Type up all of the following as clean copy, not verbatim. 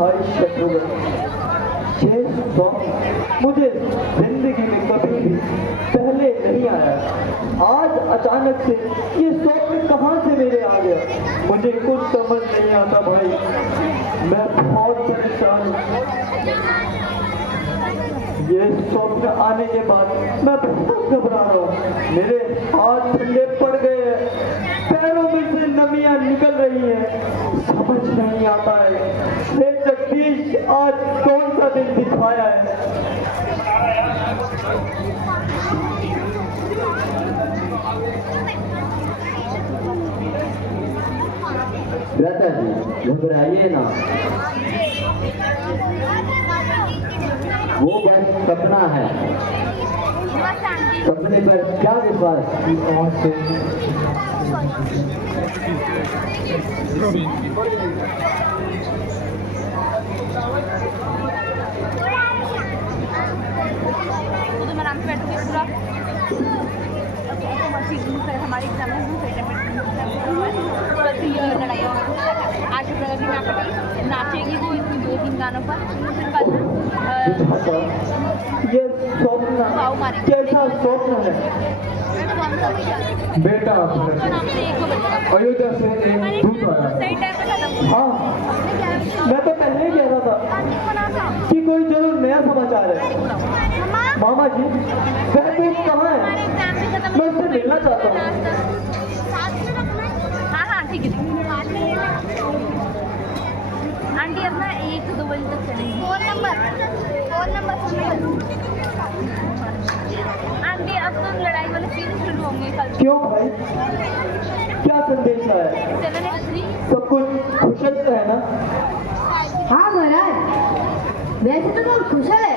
भाई शत्रुघ्न, ये शौक मुझे जिंदगी में कभी भी पहले नहीं आया। आज अचानक से ये स्वप्न कहाँ से मेरे आ गया, मुझे कुछ समझ नहीं आता भाई। मैं बहुत परेशान हूँ। ये स्वप्न आने के बाद मैं बहुत घबरा रहा हूँ। मेरे हाथ ठंडे पड़ गए हैं, पैरों में से नमियां निकल रही हैं। समझ नहीं आता है हे जगदीश, आज कौन सा दिन दिखाया है। लता जी घबराइए ना, वो बस सपना है। सपने पर क्या विश्वास की पहुंच से हमारी एग्जाम लड़ाई आज प्रगति में नाचेगी वो 2-3 गानों पर। ये स्वप्न कैसा स्वप्न है बेटा? अयोध्या से एक दूत आया। हाँ, मैं तो पहले ही कह रहा था कि कोई जरूर नया समाचार है। मामा जी, वह दूत कहाँ है? मैं उससे मिलना चाहता हूँ। हाँ ठीक है आंटी, अपना 1-2 बजे तक चलेंगे। फोन नंबर आंटी, अब तो लड़ाई वाले सीन शुरू होंगे कल। क्यों भाई, क्या संदेश है? 783 सब कुछ कुशल है ना? हाँ महाराज, वैसे तो बहुत कुशल है,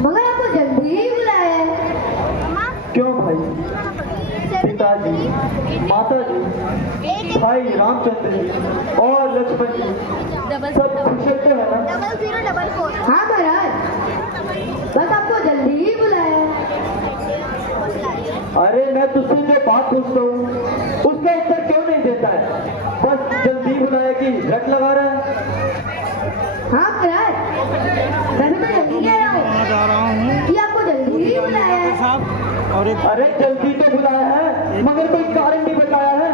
मगर आपको जल्दी ही बुलाया है। क्यों भाई? पिताजी, माताजी, भाई रामचंद्र जी और लक्ष्मण जी सब कुशल तो है ना? 0044। हाँ महाराज, बस आपको जल्दी ही बुलाया है। अरे मैं तुझसे जो बात पूछता हूँ उसका उत्तर क्यों नहीं देता है? बस जल्दी बुलाए कि रट लगा रहा है। हाँ महाराज, मैं भी तो जल्दी कह रहा हूँ कि आपको जल्दी ही बुलाया है। अरे जल्दी तो बुलाया है, मगर कोई कारण नहीं बताया है।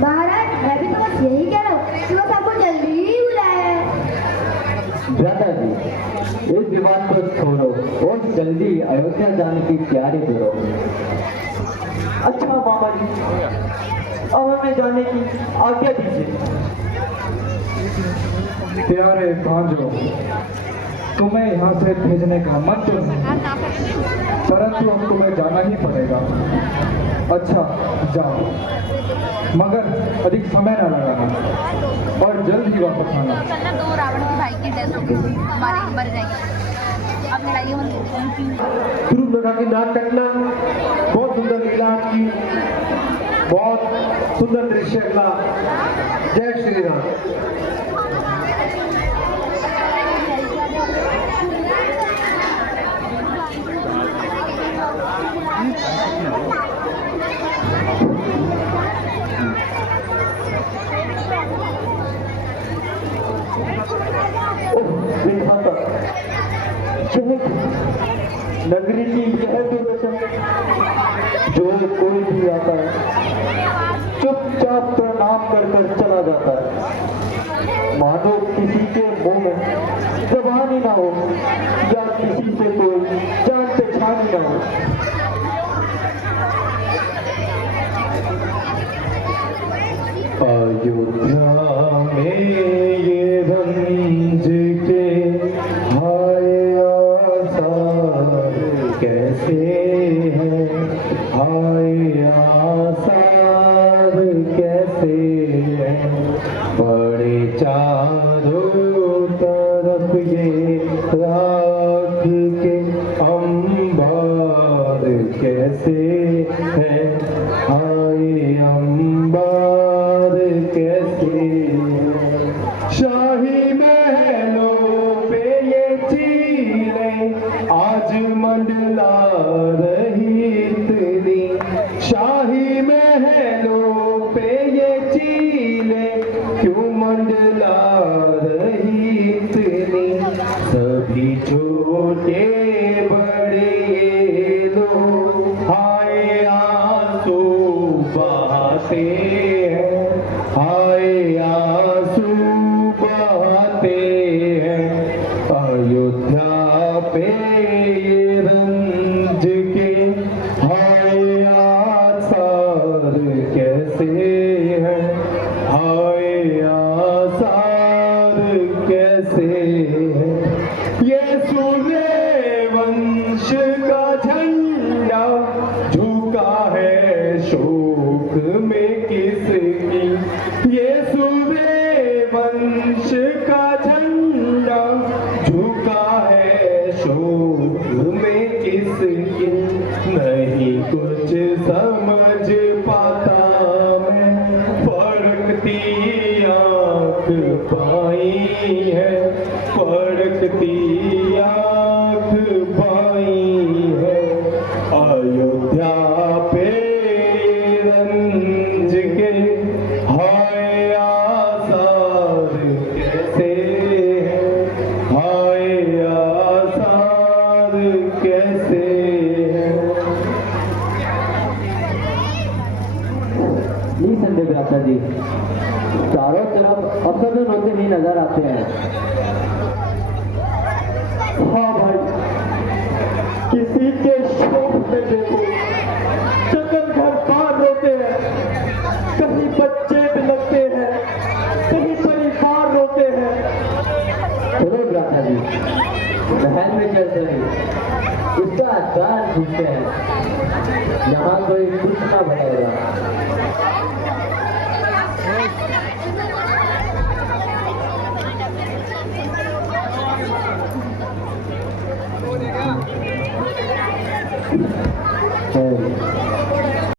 महाराज, मैं भी तो बस यही कह रहा हूँ कि बस आपको जल्दी ही बुलाया है। दादा जी, इस विवाद को छोड़ो और जल्दी अयोध्या जाने की तैयारी करो। अच्छा मामा जी, अब हमें जाने की आज्ञा दीजिए। प्यारे भांजो, तुम्हें यहाँ से भेजने का मन तो नहीं, परंतु अब तुम्हें जाना ही पड़ेगा। अच्छा जाओ, मगर अधिक समय न लगाना और जल्द ही वापस आना। कल ना 2 रावण के भाई की डेथ हो गई, हमारे मर जाएगी। अब लड़ाई होती ध्रुव लगा की नाक कटना, बहुत सुंदर लीला आपकी, बहुत सुंदर दृश्य अगला। जय श्री राम। नगरी की यह दुर्दशा, जो कोई भी आता है चुपचाप प्रणाम कर कर चला जाता है, मानो किसी के मुंह में जबान ही ना हो या किसी से कोई जान पहचान ही ना हो। अयोध्या में ये रंज के हाय आसार कैसे है, हाय आसार कैसे है, बड़े चारों तरफ ये राख के अंबार कैसे है, हाय अंबार कैसे। शाही महलों पे ये चीलें आज मंडला रही नहीं कुछ समझ पाता मैं, फड़कती आँख पाई है, फड़कती आँख पाई है। अयोध्या पे रंज के हाय आसार कैसे है, हाय आसार कैसे है। जी संजय भ्राता जी, चारों तरफ अफसर रोते ही नजर आते हैं। हाँ भाई, किसी के शोक में देखो जगन घर बार रोते हैं, कहीं बच्चे भी लगते हैं, कहीं परिवार रोते हैं। चलो भ्राता जी, महल में चलते हैं, इसका द्वार ढूंढते हैं, यहाँ कोई कुछ ना बताएगा।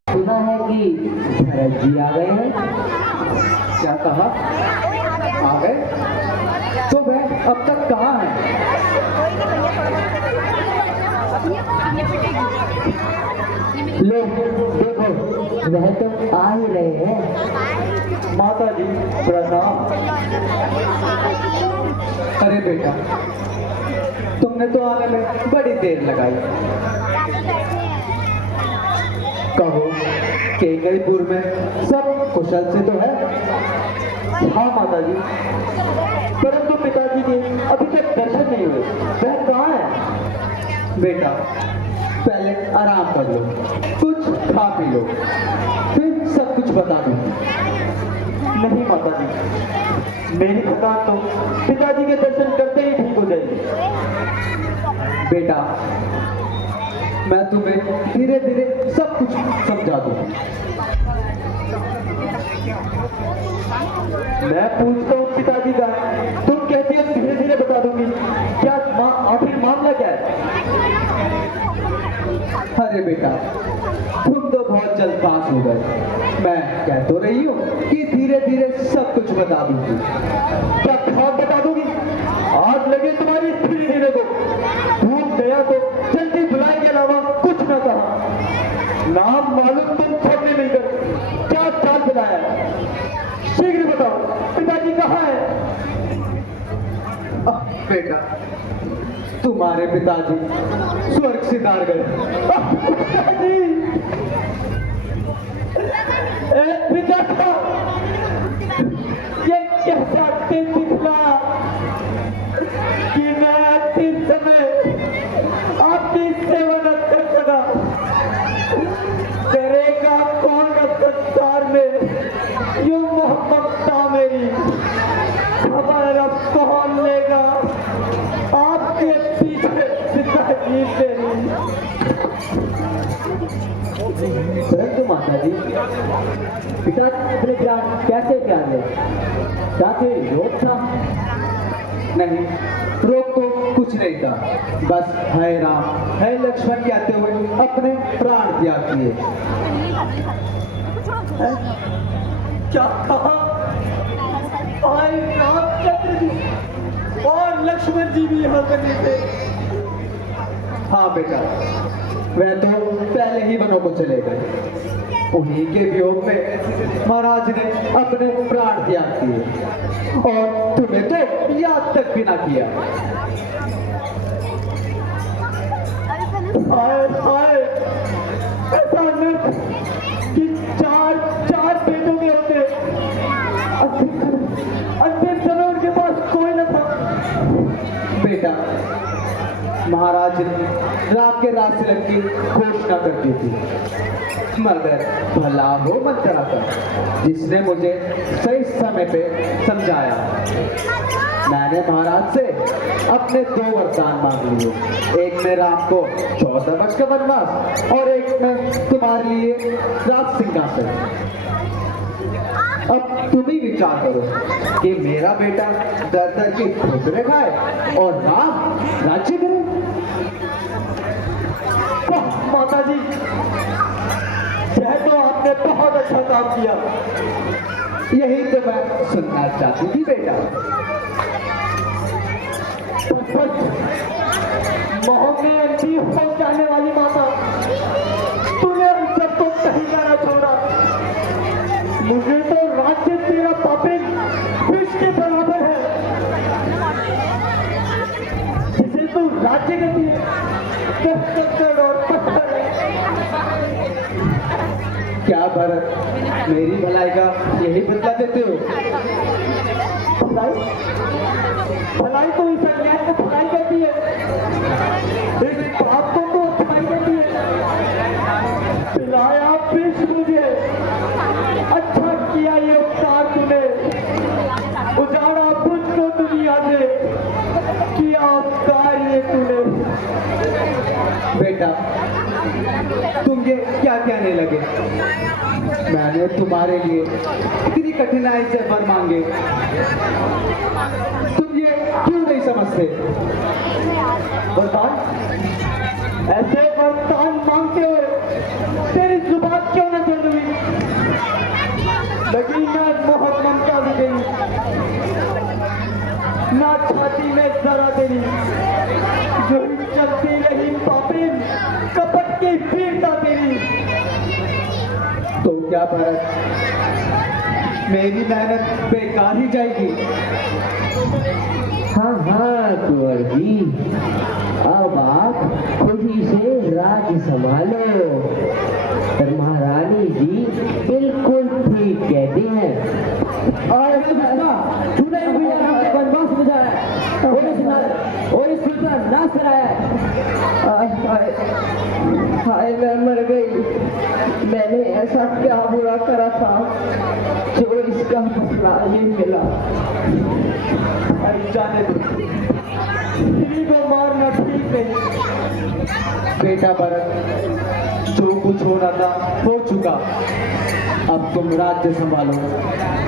सुना है कि भरत जी आ गए हैं। क्या कहा? आ गए? तो वह अब तक कहाँ है? लो देखो, वह तो आ ही रहे हैं। माता जी प्रणाम। अरे बेटा, तुमने तो आने में बड़ी देर लगाई। कहो, केंगईपुर में सब कुशल से तो है? हाँ माता जी, परंतु पिताजी के अभी तक दर्शन नहीं हुए। वह कहाँ है? बेटा, पहले आराम कर लो, कुछ खा पी लो, फिर सब कुछ बता दूँ। नहीं माता जी, मेरी थकान तो पिताजी के दर्शन करते ही ठीक हो जाएगी। बेटा, मैं तुम्हें धीरे धीरे सब कुछ समझा दूँ। मैं पूछता हूँ पिताजी का, तुम कहती हो धीरे धीरे बता दूंगी। क्या आखिर मामला क्या है? अरे बेटा, तुम तो बहुत जल्द पास हो गए। मैं कह तो रही हूँ कि धीरे धीरे सब कुछ बता दूंगी। क्या खाद बता दूंगी? आग लगे तुम्हारी धीरे धीरे को। धूप गया तो जल्दी बुलाए के अलावा कुछ न कहा। नाम मालूम तुम सबने मिलकर क्या चाल बुलाया? शीघ्र बताओ, पिताजी कहाँ है? बेटा, तुम्हारे पिताजी स्वर्ग सिधार गए। पिताजी! ए पिता, ये कैसा दिन निकला कि मैं अंतिम समय आपकी सेवा न कर सका। करेगा कौन संसार में यूं मोहब्बत मेरी? खबर अब कौन लेगा आपके पीछे पिताजी तेरी? परंतु माता जी, पिता अपने प्राण कैसे त्यागे? क्या कोई रोक था? नहीं, रोक तो कुछ नहीं था, बस है राम है लक्ष्मण कहते हुए अपने प्राण त्याग किए। क्या कहा? भाई रामचंद्र जी और लक्ष्मण जी भी यहाँ बने थे। हाँ बेटा, वह तो पहले ही वनों को चले गए। उन्हीं के वियोग में महाराज ने अपने प्राण त्याग किए और तुम्हें तो याद तक भी ना किया। हाय हाय, ऐसा न कि चार बेटों के होते, अंतिम समय उनके पास कोई न था। बेटा, महाराज ने राम के रास्ते लग की घोषणा कर दी थी, मगर भला हो मंत्रा का जिसने मुझे सही समय पे समझाया। मैंने महाराज से अपने 2 वरदान मांग लिए, एक में राम को 14 वर्ष का वनवास और एक में तुम्हारे लिए राज सिंहासन। अब तुम ही विचार करो कि मेरा बेटा दर दर की ठोकरें खाए और राम राज्य करे। माता पिताजी, यह तो आपने बहुत अच्छा काम किया। यही तो मैं सुनना चाहती थी बेटा। मोह में अंधी हो जाने वाली माता, तूने हम सबको कहीं जाना छोड़ा। मुझे तो राज्य तेरा पापिन विष के बराबर है, जिसे तू राज्य कहती है, कष्ट और पत्थर है। क्या भरत, मेरी भलाई का यही बदला देते हो? भलाई भलाई तो इस अन्याय को भलाई कहती है, इस पाप को तो अच्छाई कहती है। पिलाया विष मुझे, अच्छा किया ये उपकार तूने, उजाड़ा मुझको दुनिया से, किया उपकार ये तूने। बेटा, तुम ये क्या कहने लगे? मैंने तुम्हारे लिए इतनी कठिनाई से वर मांगे, तुम ये क्यों नहीं समझते? वरदान, ऐसे वरदान मांगते हुए तेरी जुबान क्यों न चल रही? लगी ना मोह ममता भी गई, ना छाती में जरा तेरी, जो चलती रही पापिन कपट की पीड़ता तेरी। तो क्या भरत, मेरी मेहनत बेकार ही जाएगी? हाँ हाँ कुंवर जी, अब आप खुशी से राज्य संभालो। और महारानी जी बिल्कुल ठीक कहती हैं। और बनवास में जाए और इस का नाश कराया है। हाय मैं मर गई, मैंने ऐसा क्या बुरा करा था जो इसका बदला ये मिला। अरे जाने दो, किसी को मारना ठीक नहीं। बेटा भरत, जो कुछ होना था हो चुका, अब तुम राज्य संभालो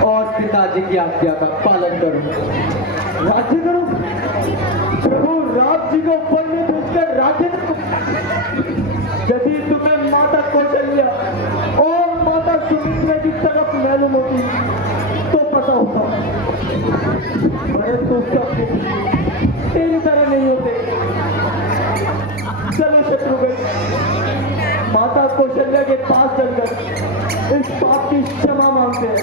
और पिताजी की आज्ञा का पालन करो। राज्य करो? प्रभु राम जी को वन में भेजकर राज्य करो? यदि तुम्हें माता कौशल्या और माता सुमित्रा की तरफ मालूम होती तो पता होता, परंतु सब तेरी तरह नहीं होते। चलो शत्रुघ्न, माता कौशल्या के पास चलकर इस पाप की क्षमा मांगते हैं।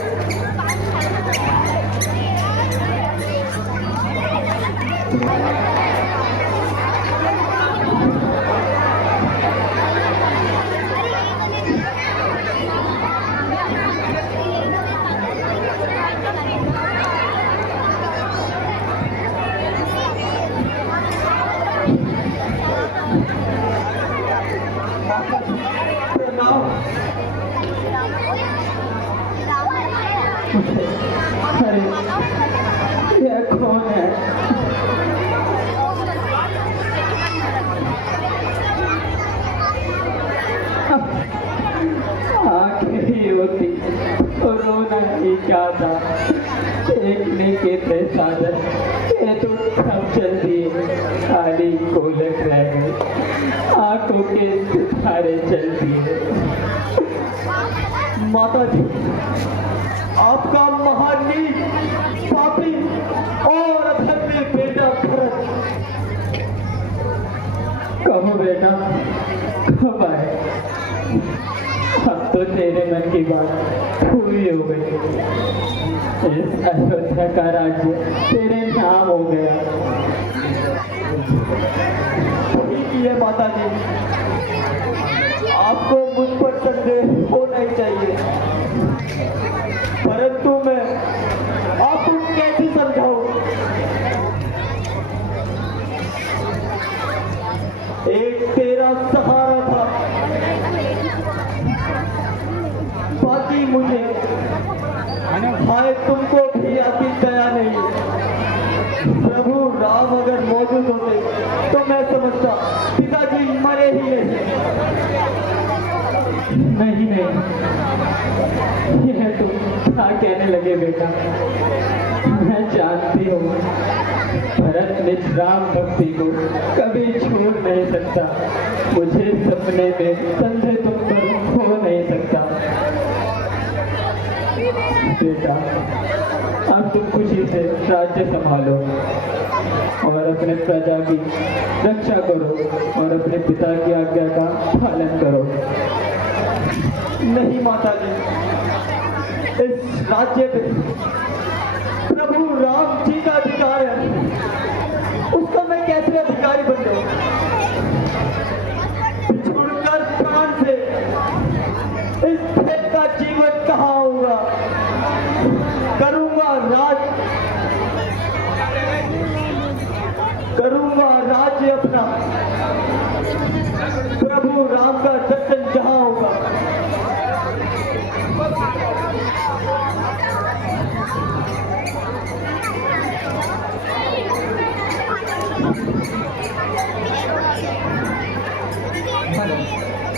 अरे यह कौन है? आंखें ही होती तो रोना ही क्या था। देखने के थे साधन, ये तो कब चल दिए, खाली कोलक रह गए, आंखों के सितारे चल दिए। माता जी, आपका महानीत पापी और अधर्मी बेटा भरत कहो बेटा, कब आए? अब तो तेरे मन की बात पूरी हो गई। इस अयोध्या का राज्य तेरे नाम हो गया। ठीक है माता जी, आपको मुझ पर संदेह होना ही चाहिए, परंतु मैं आपको कैसे समझाऊं? एक तेरा सहारा था, बाकी मुझे हाय तुमको भी आपकी दया नहीं। प्रभु राम अगर मौजूद होते तो मैं समझता पिताजी मरे ही नहीं। नहीं, यह तुम क्या कहने लगे बेटा? मैं जानती हूँ भरत निज राम भक्ति को कभी छोड़ नहीं सकता। मुझे सपने में संधे तुम पर खो नहीं सकता। बेटा, अब तुम खुशी से राज्य संभालो और अपने प्रजा की रक्षा करो और अपने पिता की आज्ञा का पालन करो। नहीं माता जी, इस राज्य में प्रभु राम जी का अधिकार है, उसका मैं कैसे अधिकारी बन जाऊं? छोड़कर प्राण से इस देश का जीवन कहाँ होगा? करूंगा राज्य अपना, प्रभु राम का दर्शन जहाँ होगा।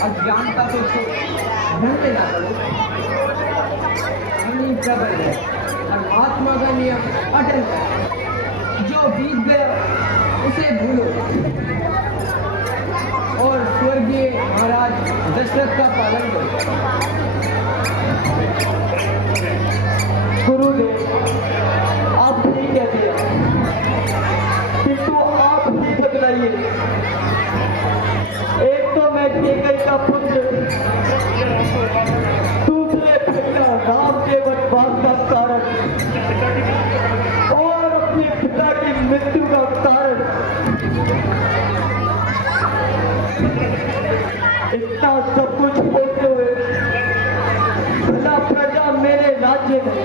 अज्ञानता तो धन में ना करो, धनी प्रबल है और महात्मा का नियम अटल है। जो बीत गया उसे भूलो और स्वर्गीय महाराज दशरथ का पालन करो। गुरुदेव, आप ठीक कहते हैं, किंतु आप ही बतलाइए, एक तो मैं केकई का पुत्र, दूसरे भैया राम के वनवास का कारण और अपने पिता की मृत्यु का कारण। इतना सब कुछ होते हुए भला प्रजा मेरे राज्य में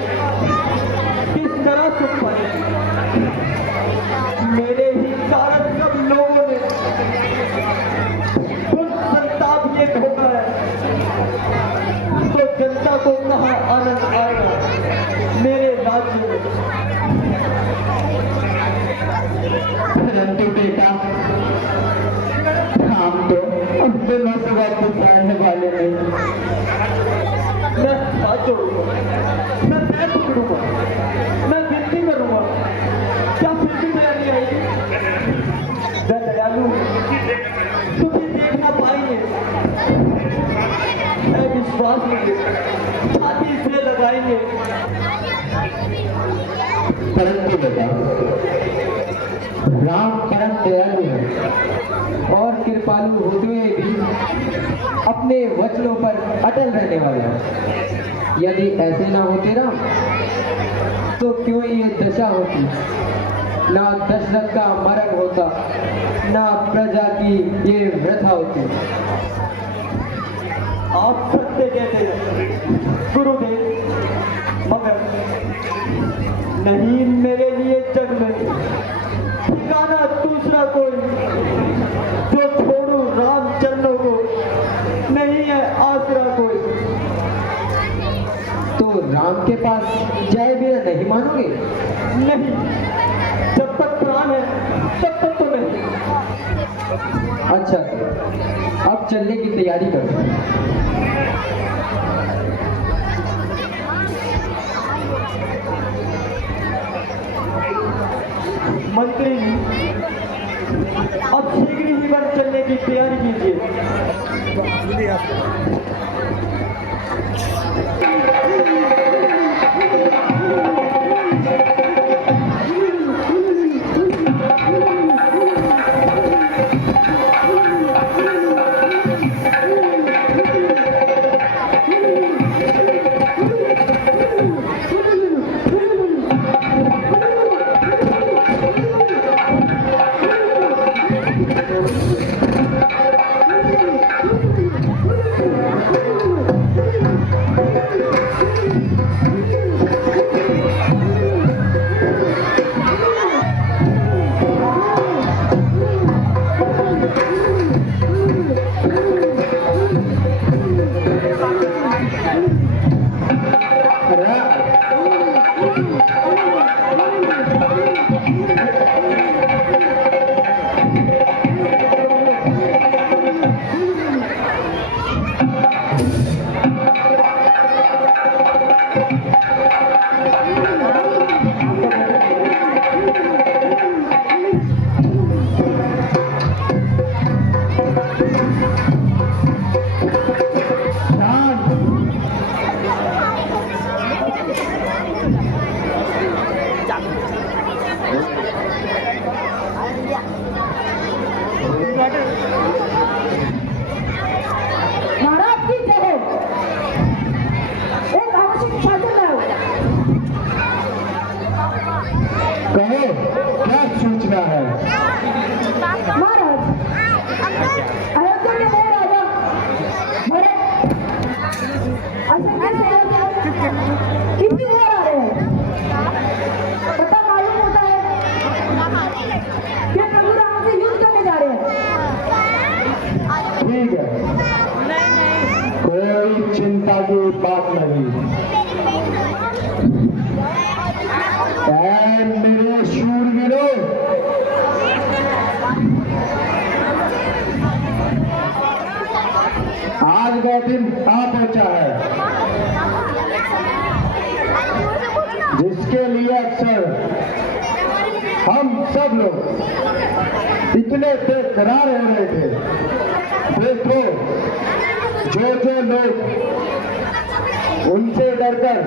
किस तरह सुख पाएगी? मेरे ही कारण सब लोगों ने खुद संताप ये भोगा है, तो जनता को कहाँ आनंद आएगा मेरे राज्य में? परंतु बेटा, हम तो अब बिना सवा पहुंचाने वाले नहीं। मैं हाथ जोड़ूंगा, मैं पैर पकड़ूंगा, मैं विनती करूंगा, क्या फिर भी दया नहीं आएगी? मैं दयालु हूं, तुझे देखना पाएंगे, मैं विश्वास लेंगे, छाती से लगाएंगे। परंतु बेटा, राम परम दयालु है और कृपालु होते हुए भी अपने वचनों पर अटल रहने वाला है। यदि ऐसे ना होते राम, तो क्यों ये दशा होती? ना दशरथ का मरण होता, ना प्रजा की ये वृथा होती। आप सत्य कहते हैं गुरुदेव, मगर नहीं मेरे लिए जग में ठिकाना दूसरा कोई जो छोड़ू राम चरणों को, नहीं है आसरा कोई। तो राम के पास जाए बिना नहीं मानोगे? नहीं, जब तक प्राण है तब तक तो नहीं। अच्छा, अब चलने की तैयारी करो। मंत्री जी, अब शीघ्र ही वन चलने की तैयारी कीजिए। आगे बात नहीं। ऐ मेरे शूरवीरों, आज का दिन आ पहुंचा है जिसके लिए अक्सर हम सब लोग इतने बेकरार हो रहे थे। देखो, जो लोग उनसे डरकर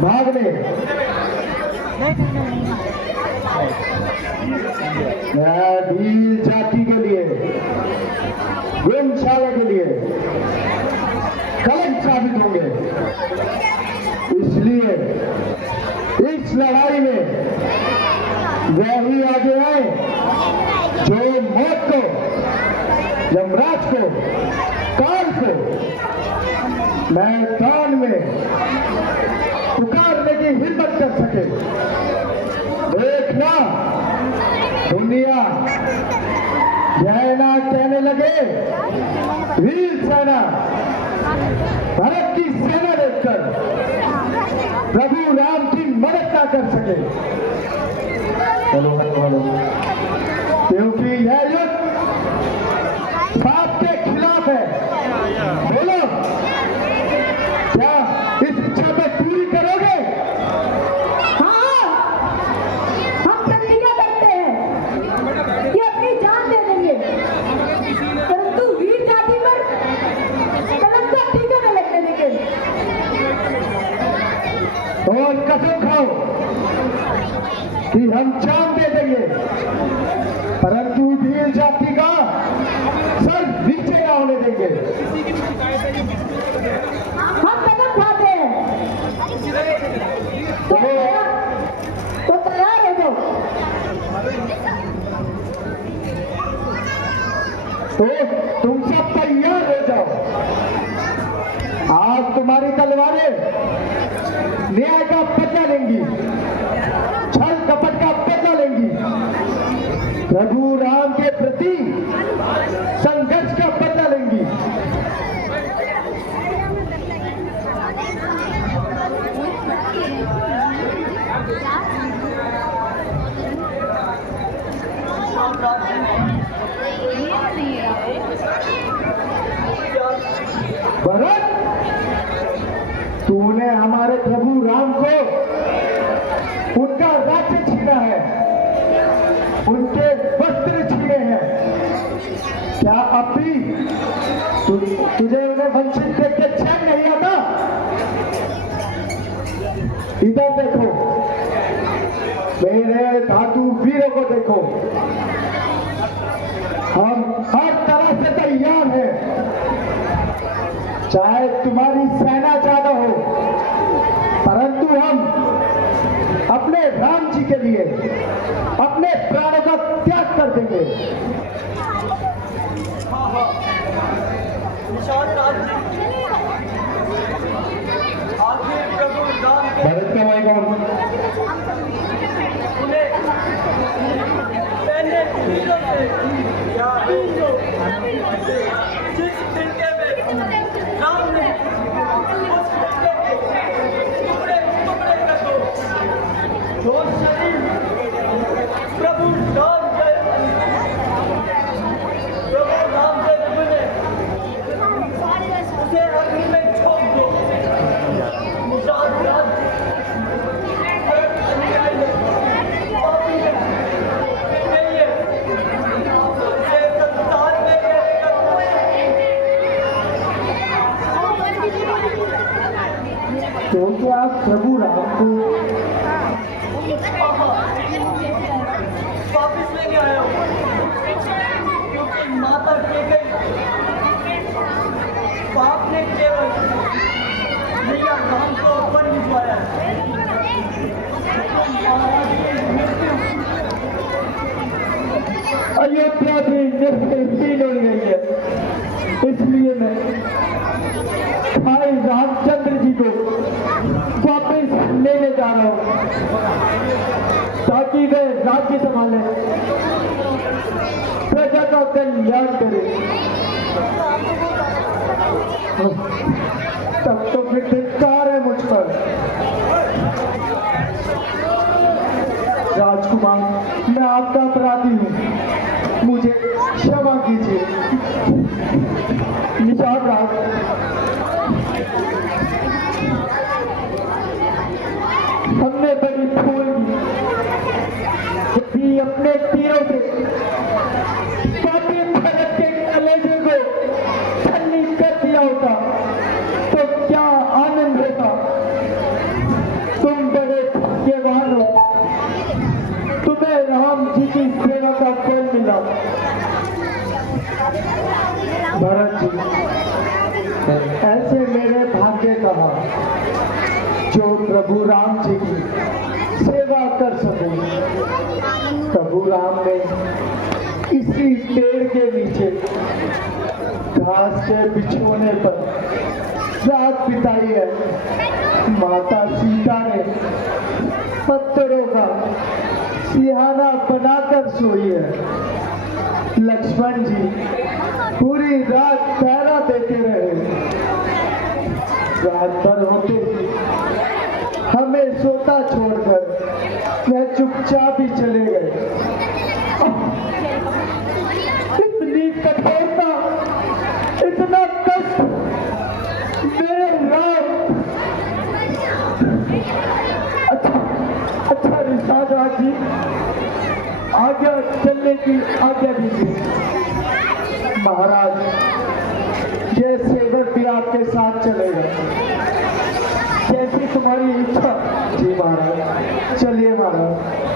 भागने भील जाति के लिए, गुमशाला के लिए कलंक साबित होंगे। इसलिए इस लड़ाई में वही आगे आए जो मौत को, यमराज को, काल को मैदान में पुकारने की हिम्मत कर सके। देखना, दुनिया यह ना कहने लगे वीर सेना, भारत की सेना देखकर प्रभु राम की मदद ना कर सके। हेलो हेलो हेलो, क्योंकि यह युद्ध पाप के खिलाफ है। बोलो, क्या इस इच्छा को पूरी करोगे? हाँ, हम प्रतिज्ञा करते हैं कि अपनी जान दे देंगे, परंतु वीर जाति पर कलंक का टीका न लगने देंगे। और कसम खाओ कि हम जान दे देंगे, परंतु भील जाति का सर नीचे ना होने देंगे। हम कदम खाते हैं तो तैयार हो जाओ। तो तुम सब तैयार हो जाओ। आज तुम्हारी तलवारें न्याय का बदला लेंगी, छल कपट का बदला लेंगी, प्रभु राम के प्रति संघर्ष का बदला लेंगी। भरत, तूने हमारे प्रभु राम को उनका राज्य छीना है, उनके वस्त्र छीने हैं। क्या अब भी तुझे उन्हें वंचित देख के चैन नहीं आता? इधर देखो, मेरे धातु वीरों को देखो, हम हर तरह से तैयार हैं। चाहे तुम्हारी सेना ज्यादा हो, परंतु हम अपने राम जी के लिए अपने प्राणों का त्याग कर देंगे। भरत का भाई कौन? तो क्या आप प्रभु राम को वापिस लेके आया हूँ, क्योंकि माता के गई बाप ने केवल भैया राम को वन भिजवाया है। अयोध्या भी निर्भीन हो गई है, इसलिए मैं भाई रामचंद्र जी को वापस लेने जा रहा हूँ ताकि वे राज्य संभाले, प्रजा का कल्याण करे। तब तो फिर धिक्कार है मुझ पर। राजकुमार, मैं आपका अपराधी हूँ, मुझे क्षमा कीजिए। निषाद राज, हमने बड़ी भूल की, अपने तीरों से पापी भरत के कलेजे को छलनी कर दिया होता तो क्या आनंद होता। तुम बड़े भाग्यवान हो, तुम्हें राम जी की सेवा का फल मिला। भरत जी, ऐसे मेरे भाग्य कहा जो प्रभु राम जी की सेवा कर सके। प्रभु राम ने इसी पेड़ के नीचे घास के बिछोने पर रात बिताई है। माता सीता ने पत्थरों का सिहाना बनाकर सोई है। लक्ष्मण जी पूरी रात पहरा देते रहे। रात भर होते ही हमें सोता छोड़कर वह चुपचाप ही चले गए। इतनी कठोरता, इतना कष्ट, मेरे राम। अच्छा निषाद राज जी, आज्ञा चलने की आज्ञा दीजिए। महाराज, ये सेवक भी आपके साथ चलेगा, जैसी तुम्हारी इच्छा। जी महाराज, चलिए महाराज।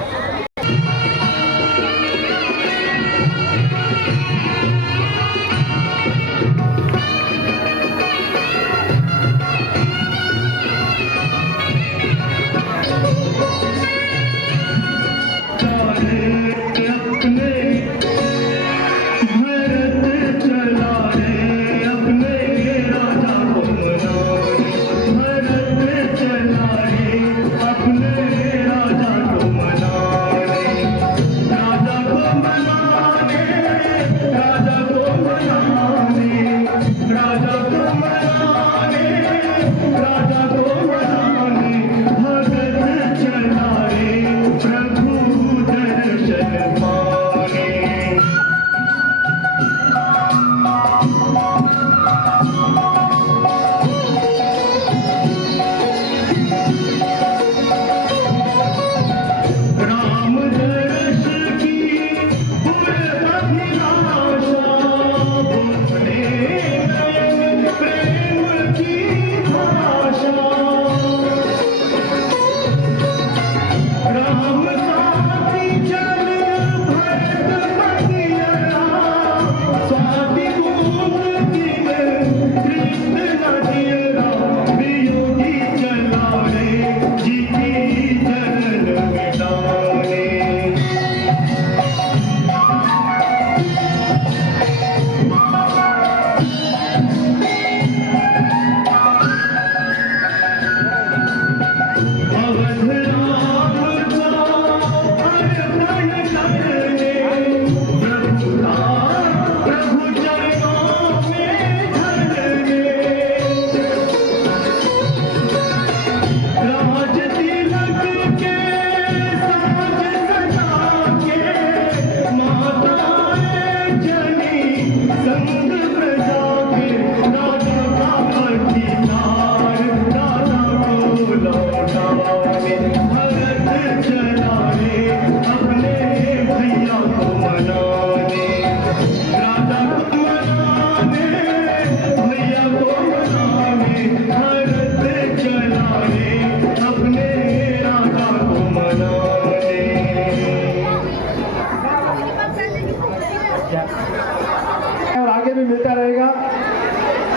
और आगे भी मिलता रहेगा।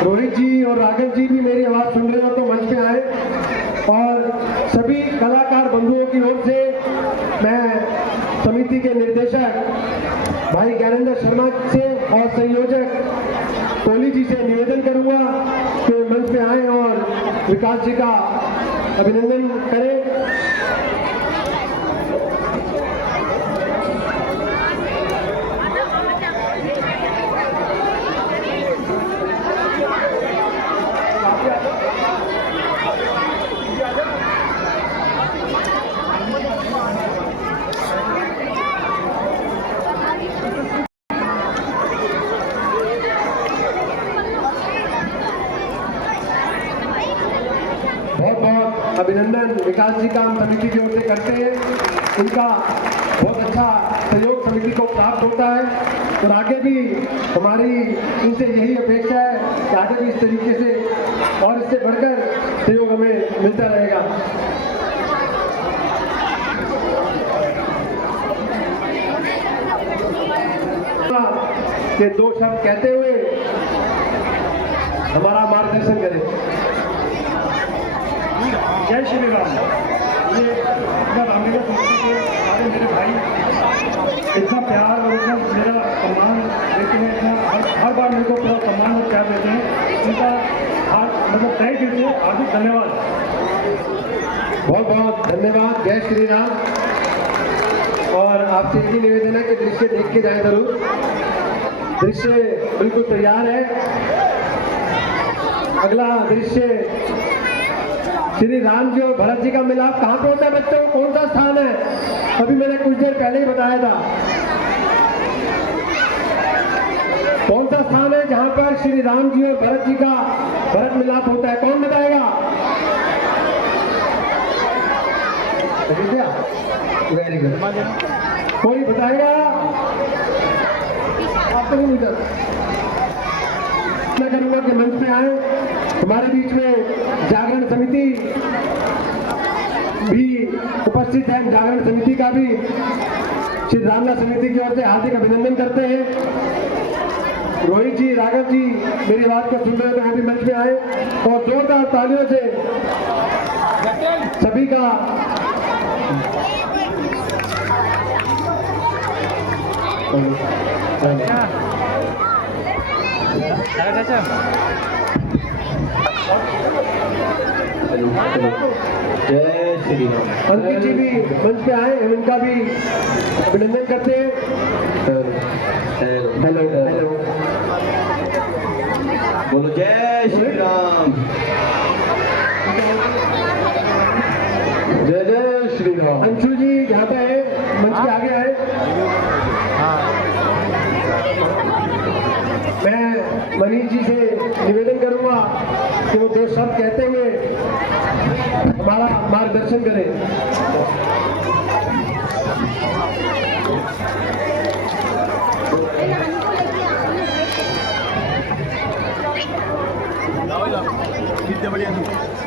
रोहित जी और राघव जी भी मेरी आवाज़ सुन रहे हो तो मंच पे आए। और सभी कलाकार बंधुओं की ओर से मैं समिति के निर्देशक भाई ज्ञानेंद्र शर्मा से और संयोजक कोहली जी से निवेदन करूंगा कि मंच पे आए और विकास जी का अभिनंदन करें। अभिनंदन विकास जी का हम समिति की ओर से करते हैं। उनका बहुत अच्छा सहयोग समिति को प्राप्त होता है और आगे भी हमारी उनसे यही अपेक्षा है कि आगे भी इस तरीके से और इससे बढ़कर सहयोग हमें मिलता रहेगा। के 2 शब्द कहते हुए हमारा मार्गदर्शन करें। जय श्री राम। ये इतना रामलीला समिति के सारे मेरे भाई इतना प्यार और इतना मेरा सम्मान देते हैं, इतना हर बार मेरे को पूरा सम्मान और प्यार देते हैं, इनका मतलब तय दिल से हार्दिक धन्यवाद। बहुत बहुत धन्यवाद। जय श्री राम। और आपसे यही निवेदन है कि दृश्य देख के जाए जरूर। दृश्य बिल्कुल तैयार है। अगला दृश्य श्री राम जी और भरत जी का मिलाप कहाँ पे होता है बच्चों? कौन सा स्थान है? अभी मैंने कुछ देर पहले ही बताया था। कौन सा स्थान है जहां पर श्री राम जी और भरत जी का भरत मिलाप होता है? कौन बताएगा? Very good. कोई बताएगा? आप तो नहीं इधर। मैं करूंगा कि मंच पे आए। हमारे बीच में जागरण समिति भी उपस्थित है। जागरण समिति का भी श्री रामलीला समिति की ओर से हार्दिक अभिनंदन करते हैं। रोहित जी, राघव जी मेरी बात को सुन रहे हैं, वो भी मंच पे आए और जोरदार तालियों से सभी का जय श्री राम। अंकित जी भी मंच पे आए, हम इनका भी अभिनंदन करते हैं। हेलो हेलो, बोलो जय श्री राम। जय जय श्री राम। अंशु जी यहाँ पे है, मंच के आगे आए। मैं मनीष जी से निवेदन करूंगा कि वो 2 शब्द कहते हुए हमारा मार्गदर्शन करें।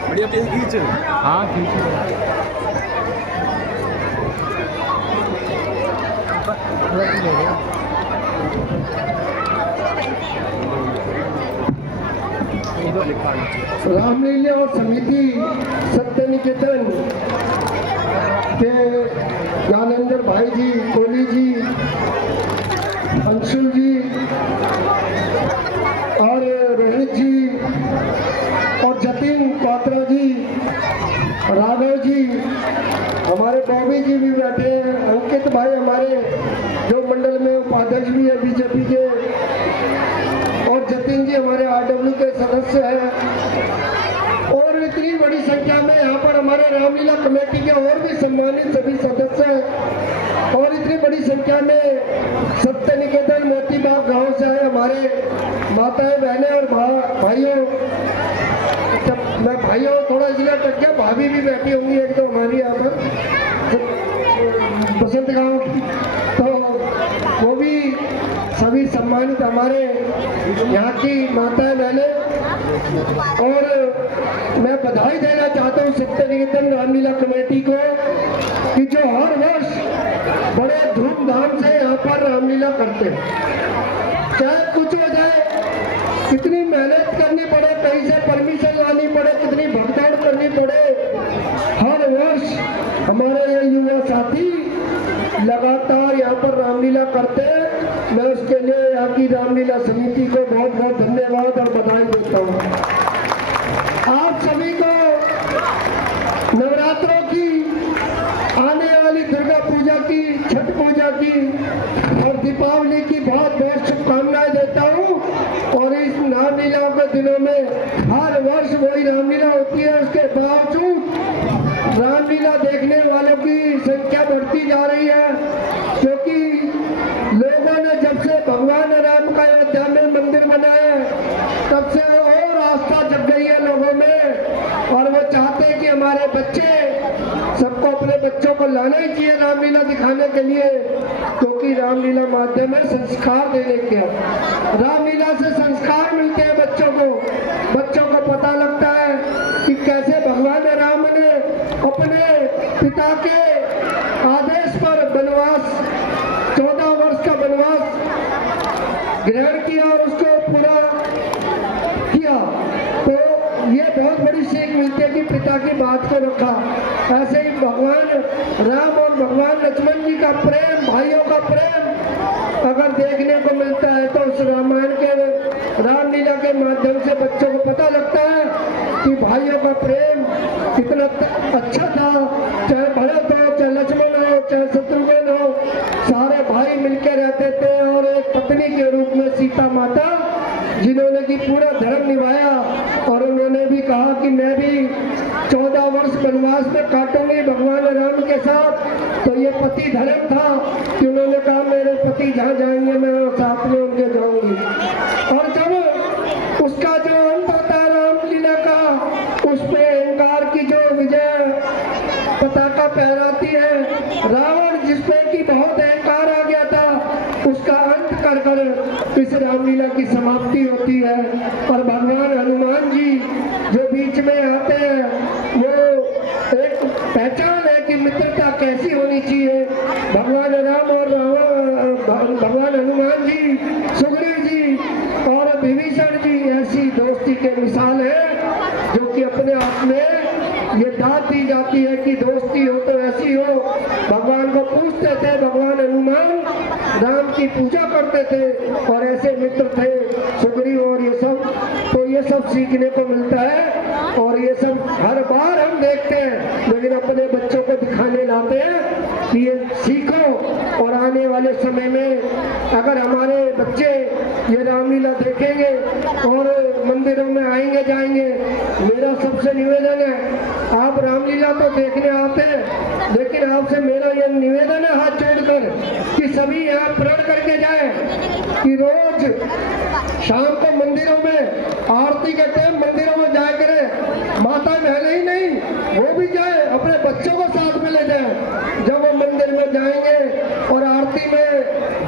बढ़िया खींच। हाँ खींच। रामलीला और समिति सत्य निकेतन के ज्ञानेंद्र भाई जी, कोहली जी, अंशुल जी और रोहित जी और जतिन पात्रा जी, राघव जी, हमारे बॉबी जी भी बैठे हैं, अंकित भाई हमारे जो मंडल में उपाध्यक्ष भी है बीजेपी के, और जतिन जी हमारे आरडब्ल्यू के सदस्य हैं, और इतनी बड़ी संख्या में यहाँ पर हमारे रामलीला कमेटी के और भी सम्मानित सभी सदस्य हैं, और इतनी बड़ी संख्या में सत्य निकेतन मोतीबाग गांव से आए हमारे माताएं, बहनें और भाइयों। मैं भाइयों थोड़ा इसलिए कट गया, भाभी भी बैठी होंगी एक तो हमारी यहाँ पर बसंत गांव की, तो वो भी सभी सम्मानित हमारे यहाँ की माताएं, बहनें। और मैं बधाई देना चाहता हूँ सत्य निकेतन रामलीला कमेटी को कि जो हर वर्ष बड़े धूमधाम से यहाँ पर रामलीला करते हैं। चाहे कुछ हो जाए, कितनी मेहनत करनी पड़े, कहीं से परमिशन लानी पड़े, कितनी भगदौड़ करनी पड़े, हर वर्ष हमारे ये युवा साथी लगातार यहाँ पर रामलीला करते हैं। मैं उसके लिए यहाँ की रामलीला समिति को बहुत बहुत धन्यवाद और बधाई देता हूँ। आप सभी को नवरात्रों की, आने वाली दुर्गा पूजा की, छठ पूजा की और दीपावली की बहुत बहुत शुभकामनाएं देता हूँ। और इस रामलीला के दिनों में हर वर्ष वही रामलीला होती है, उसके बावजूद रामलीला देखने वालों की संख्या बढ़ती जा रही है, क्योंकि लोगों ने जब से भगवान राम का अयोध्या में मंदिर बनाया तब से और आस्था जग गई है लोगों में, और वो चाहते हैं कि हमारे बच्चे सबको अपने बच्चों को लाना ही चाहिए रामलीला दिखाने के लिए, क्योंकि रामलीला माध्यम है संस्कार देने के। रामलीला से संस्कार मिलते हैं बच्चों को पता लगता है कि कैसे भगवान राम ने अपने पिता के आदेश पर वनवास 14 वर्ष का वनवास ग्रहण किया और उसको पूरा किया। तो ये बहुत बड़ी सीख मिलती है कि पिता की बात को रखा। ऐसे ही भगवान राम और भगवान लक्ष्मण जी का प्रेम, भाइयों का प्रेम अगर देखने को मिलता है तो उस रामायण के रामलीला के माध्यम से बच्चों को पता लगता है कि भाइयों का प्रेम कितना अच्छा था। चाहे भरत हो, चाहे लक्ष्मण हो, चाहे शत्रुघ्न हो, सारे भाई मिलकर रहते थे। और एक पत्नी के रूप में सीता माता जिन्होंने की पूरा धर्म निभाया, और उन्होंने भी कहा कि मैं भी 14 वर्ष वनवास में काटूंगी भगवान राम के साथ। तो ये पति धर्म था कि उन्होंने कहा मेरे पति जहाँ जाएंगे मैं साथ में उनके जाऊंगी। और जब उसका जो अंत होता है रामलीला का, उस पे अहंकार की जो विजय पताका फहराती है, रावण जिसपे की बहुत अहंकार आ गया था, उसका अंत कर कर इस रामलीला की समाप्ति होती है। और भगवान हनुमान जी जो बीच में आते हैं, वो एक पहचान है कि मित्रता कैसी होनी चाहिए। भगवान राम और भगवान हनुमान जी, सुग्रीव जी और विभीषण जी ऐसी दोस्ती के मिसाल है जो कि अपने आप में ये दाद दी जाती है कि दोस्ती हो तो ऐसी हो। भगवान को पूछते थे, भगवान हनुमान राम की पूजा करते थे और ऐसे मित्र थे सुग्रीव और ये सब। तो ये सब सीखने को मिलता है और ये सब हर बार हम देखते हैं, लेकिन अपने बच्चों को दिखाने लाते हैं कि ये सीखो। और आने वाले समय में अगर हमारे बच्चे ये रामलीला देखेंगे और मंदिरों में आएंगे जाएंगे, मेरा सबसे निवेदन है, आप रामलीला तो देखने आते हैं, लेकिन आपसे मेरा ये निवेदन है हाथ जोड़कर कि सभी यहाँ प्रण करके जाए कि रोज शाम को मंदिरों में आरती के टाइम मंदिरों में जाया करें। माता बहनें ही नहीं, वो भी जाए, अपने बच्चों को साथ में ले जाए। जब वो मंदिर में जाएंगे और आरती में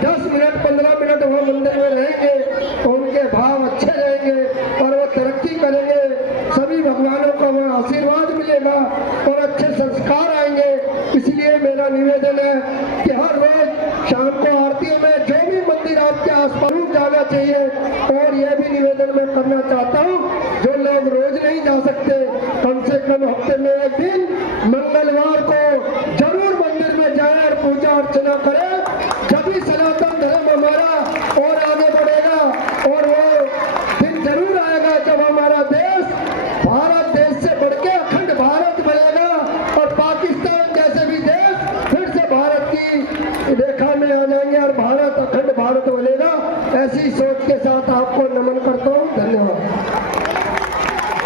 10 मिनट 15 मिनट वो मंदिर में रहेंगे तो उनके भाव अच्छे रहेंगे और वो तरक्की करेंगे। सभी भगवानों को वहाँ आशीर्वाद मिलेगा और अच्छे संस्कार आएंगे। इसलिए मेरा निवेदन है कि हर रोज शाम को आरतियों में जो भी मंदिर आपके आसपास जाना चाहिए। और यह भी निवेदन मैं करना चाहता हूँ, जो लोग रोज नहीं जा सकते, कम से कम हफ्ते में एक दिन मंगलवार को जरूर मंदिर में जाए और पूजा अर्चना करें। जब भी सनातन धर्म हमारा और आगे बढ़ेगा और वो दिन जरूर आएगा जब हमारा देश भारत देश से बढ़ के अखंड भारत बनेगा और पाकिस्तान जैसे भी देश फिर से भारत की रेखा में आ जाएंगे और भारत अखंड भारत बनेगा। ऐसी सोच के साथ आपको नमन करता हूँ। धन्यवाद।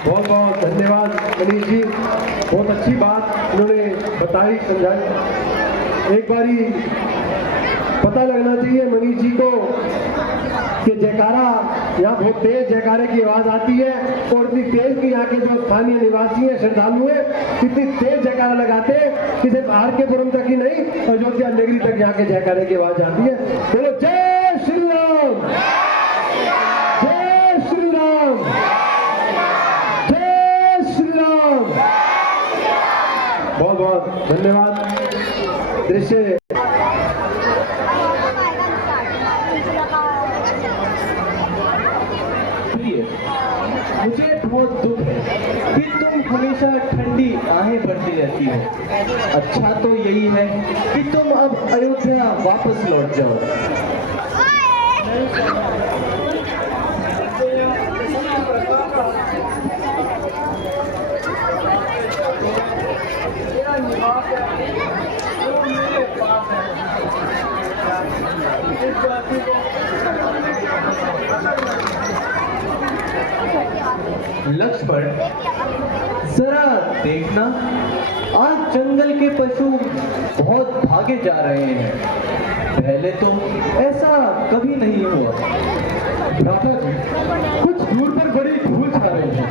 बहुत बहुत धन्यवाद मनीष जी, बहुत अच्छी बात उन्होंने बताई, समझाई। एक बारी पता लगना चाहिए मनीष जी को कि जयकारा यहाँ बहुत तेज जयकारे की आवाज आती है और इतनी तेज कि यहाँ के जो स्थानीय निवासी हैं, श्रद्धालु हैं, इतनी तेज जयकारा लगाते हैं कि सिर्फ आर के पुरम तक ही नहीं, अयोध्या नगरी तक यहाँ के जयकारे की आवाज आती है। बोलो जय श्री राम, जय श्री राम, जय श्री राम। बहुत बहुत धन्यवाद। दृश्य मुझे बहुत दुख है कि तुम हमेशा ठंडी आहें भरती रहती हो। अच्छा तो यही है कि तुम अब अयोध्या वापस लौट जाओ। लक्ष्मण, जरा देखना, आज जंगल के पशु बहुत भागे जा रहे हैं। पहले तो ऐसा कभी नहीं हुआ। भ्राता जी, कुछ दूर पर बड़ी धूल छा रही है।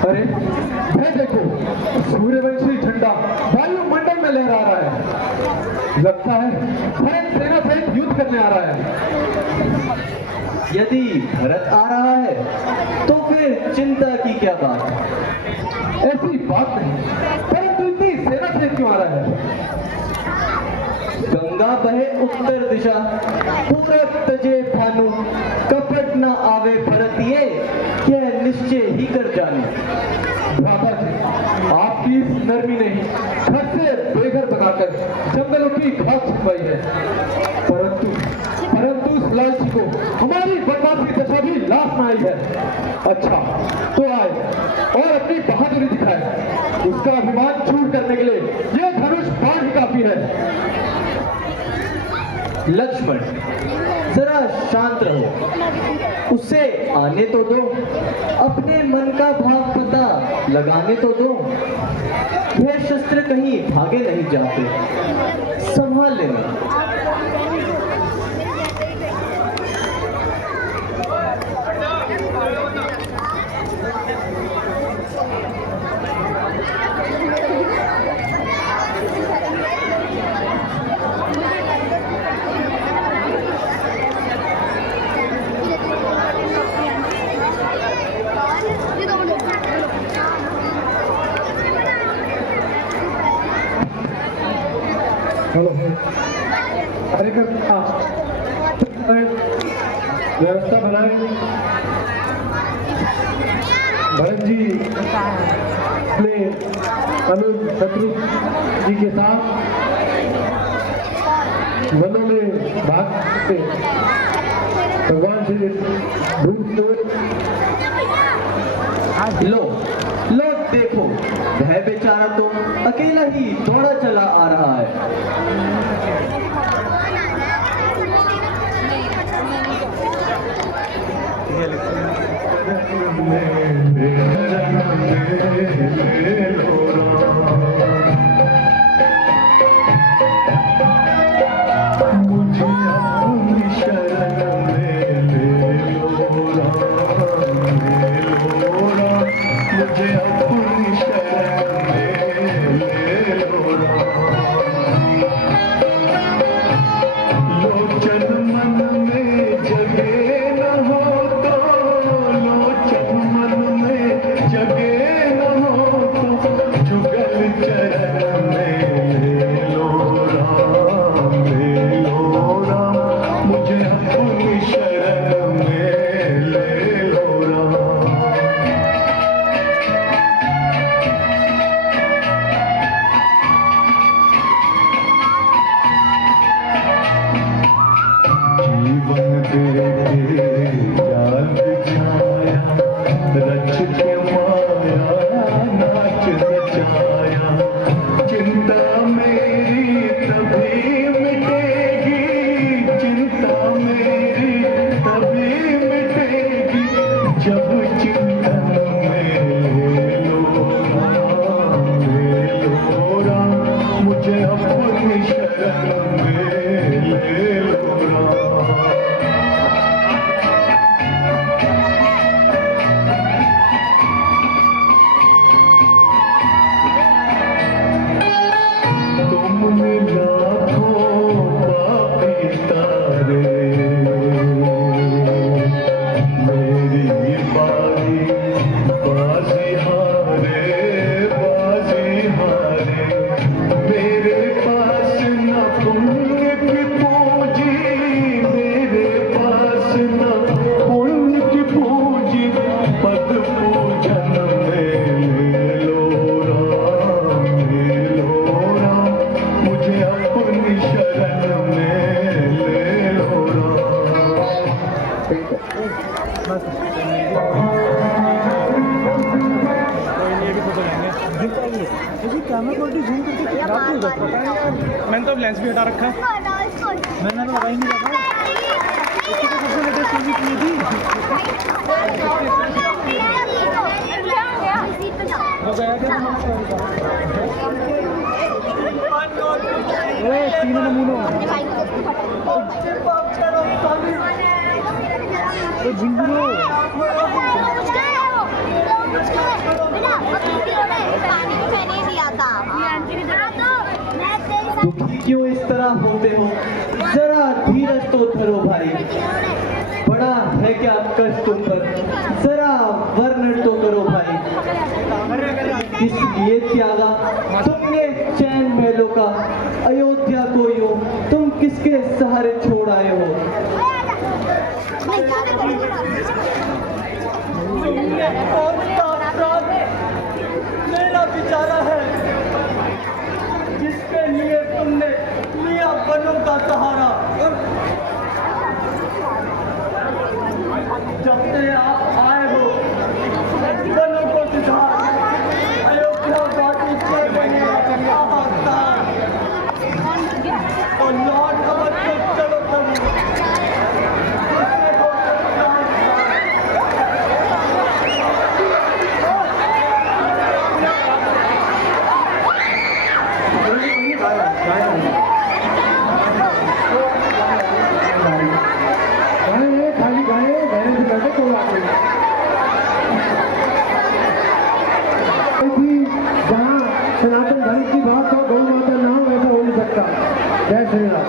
अरे वह देखो, लगता है भरत सेना सहित युद्ध करने आ रहा है। यदि भरत आ रहा है तो फिर चिंता की क्या बात है? ऐसी बात नहीं, परंतु इतनी सेना सहित क्यों आ रहा है? गंगा बहे उत्तर दिशा, पूरब तजे भानु, कपट न आवे भरत ये, यह निश्चय ही कर जाने। भ्राता जी, आपकी इस नरमी ने ही घर से बेघर बनाकर जंगलों की घास छिपवाई है, परंतु उस लालची को हमारी बदमाशी दशा भी लाश में आई है। अच्छा तो आए और अपनी बहादुरी दिखाए, उसका अभिमान चूर करने के लिए यह धनुष बाण ही काफी है। लक्ष्मण, जरा शांत रहो, उसे आने तो दो, अपने मन का भाव पता लगाने तो दो। यह शस्त्र कहीं भागे नहीं जाते, संभाल लेना। हेलो, अरे कर व्यवस्था बनाए। भरत जी अपने अनुज शत्रु जी के साथ वनों में भाग से भगवान श्री ढूंढते लो लो देखो, वह बेचारा तो अकेला ही दौड़ा चला आ रहा है। मैंने तो लेंस भी हटा रखा है। मैंने तो लगा ही नहीं रखा। इसकी तो सबसे लेटेस्ट टीवी की थी। वो गया क्या? अरे तीन नमूनों। वो झिंगुरो। पानी मैंने दिया था। दुखी क्यों इस तरह होते हो? जरा धीरज तो धरो भाई, बड़ा है क्या कष्ट तुम पर, जरा वर्णन तो करो भाई। इसलिए त्यागा तुमने चैन महलों का, अयोध्या को यूं तुम किसके सहारे छोड़ आए हो? मेरा बेचारा है जिसके लिए तुमने लिया बनों का सहारा। जब से आप आए हो बनों को सुधार, अयोध्या वासी कर बने हाहाकार, और लौट अवध को चलो तुम। खाली गाए गाने से बैठे कोई बात नहीं। जहाँ सनातन धर्म की बात हो, गौ माता ना हो, ऐसा हो नहीं सकता। जय श्री राम।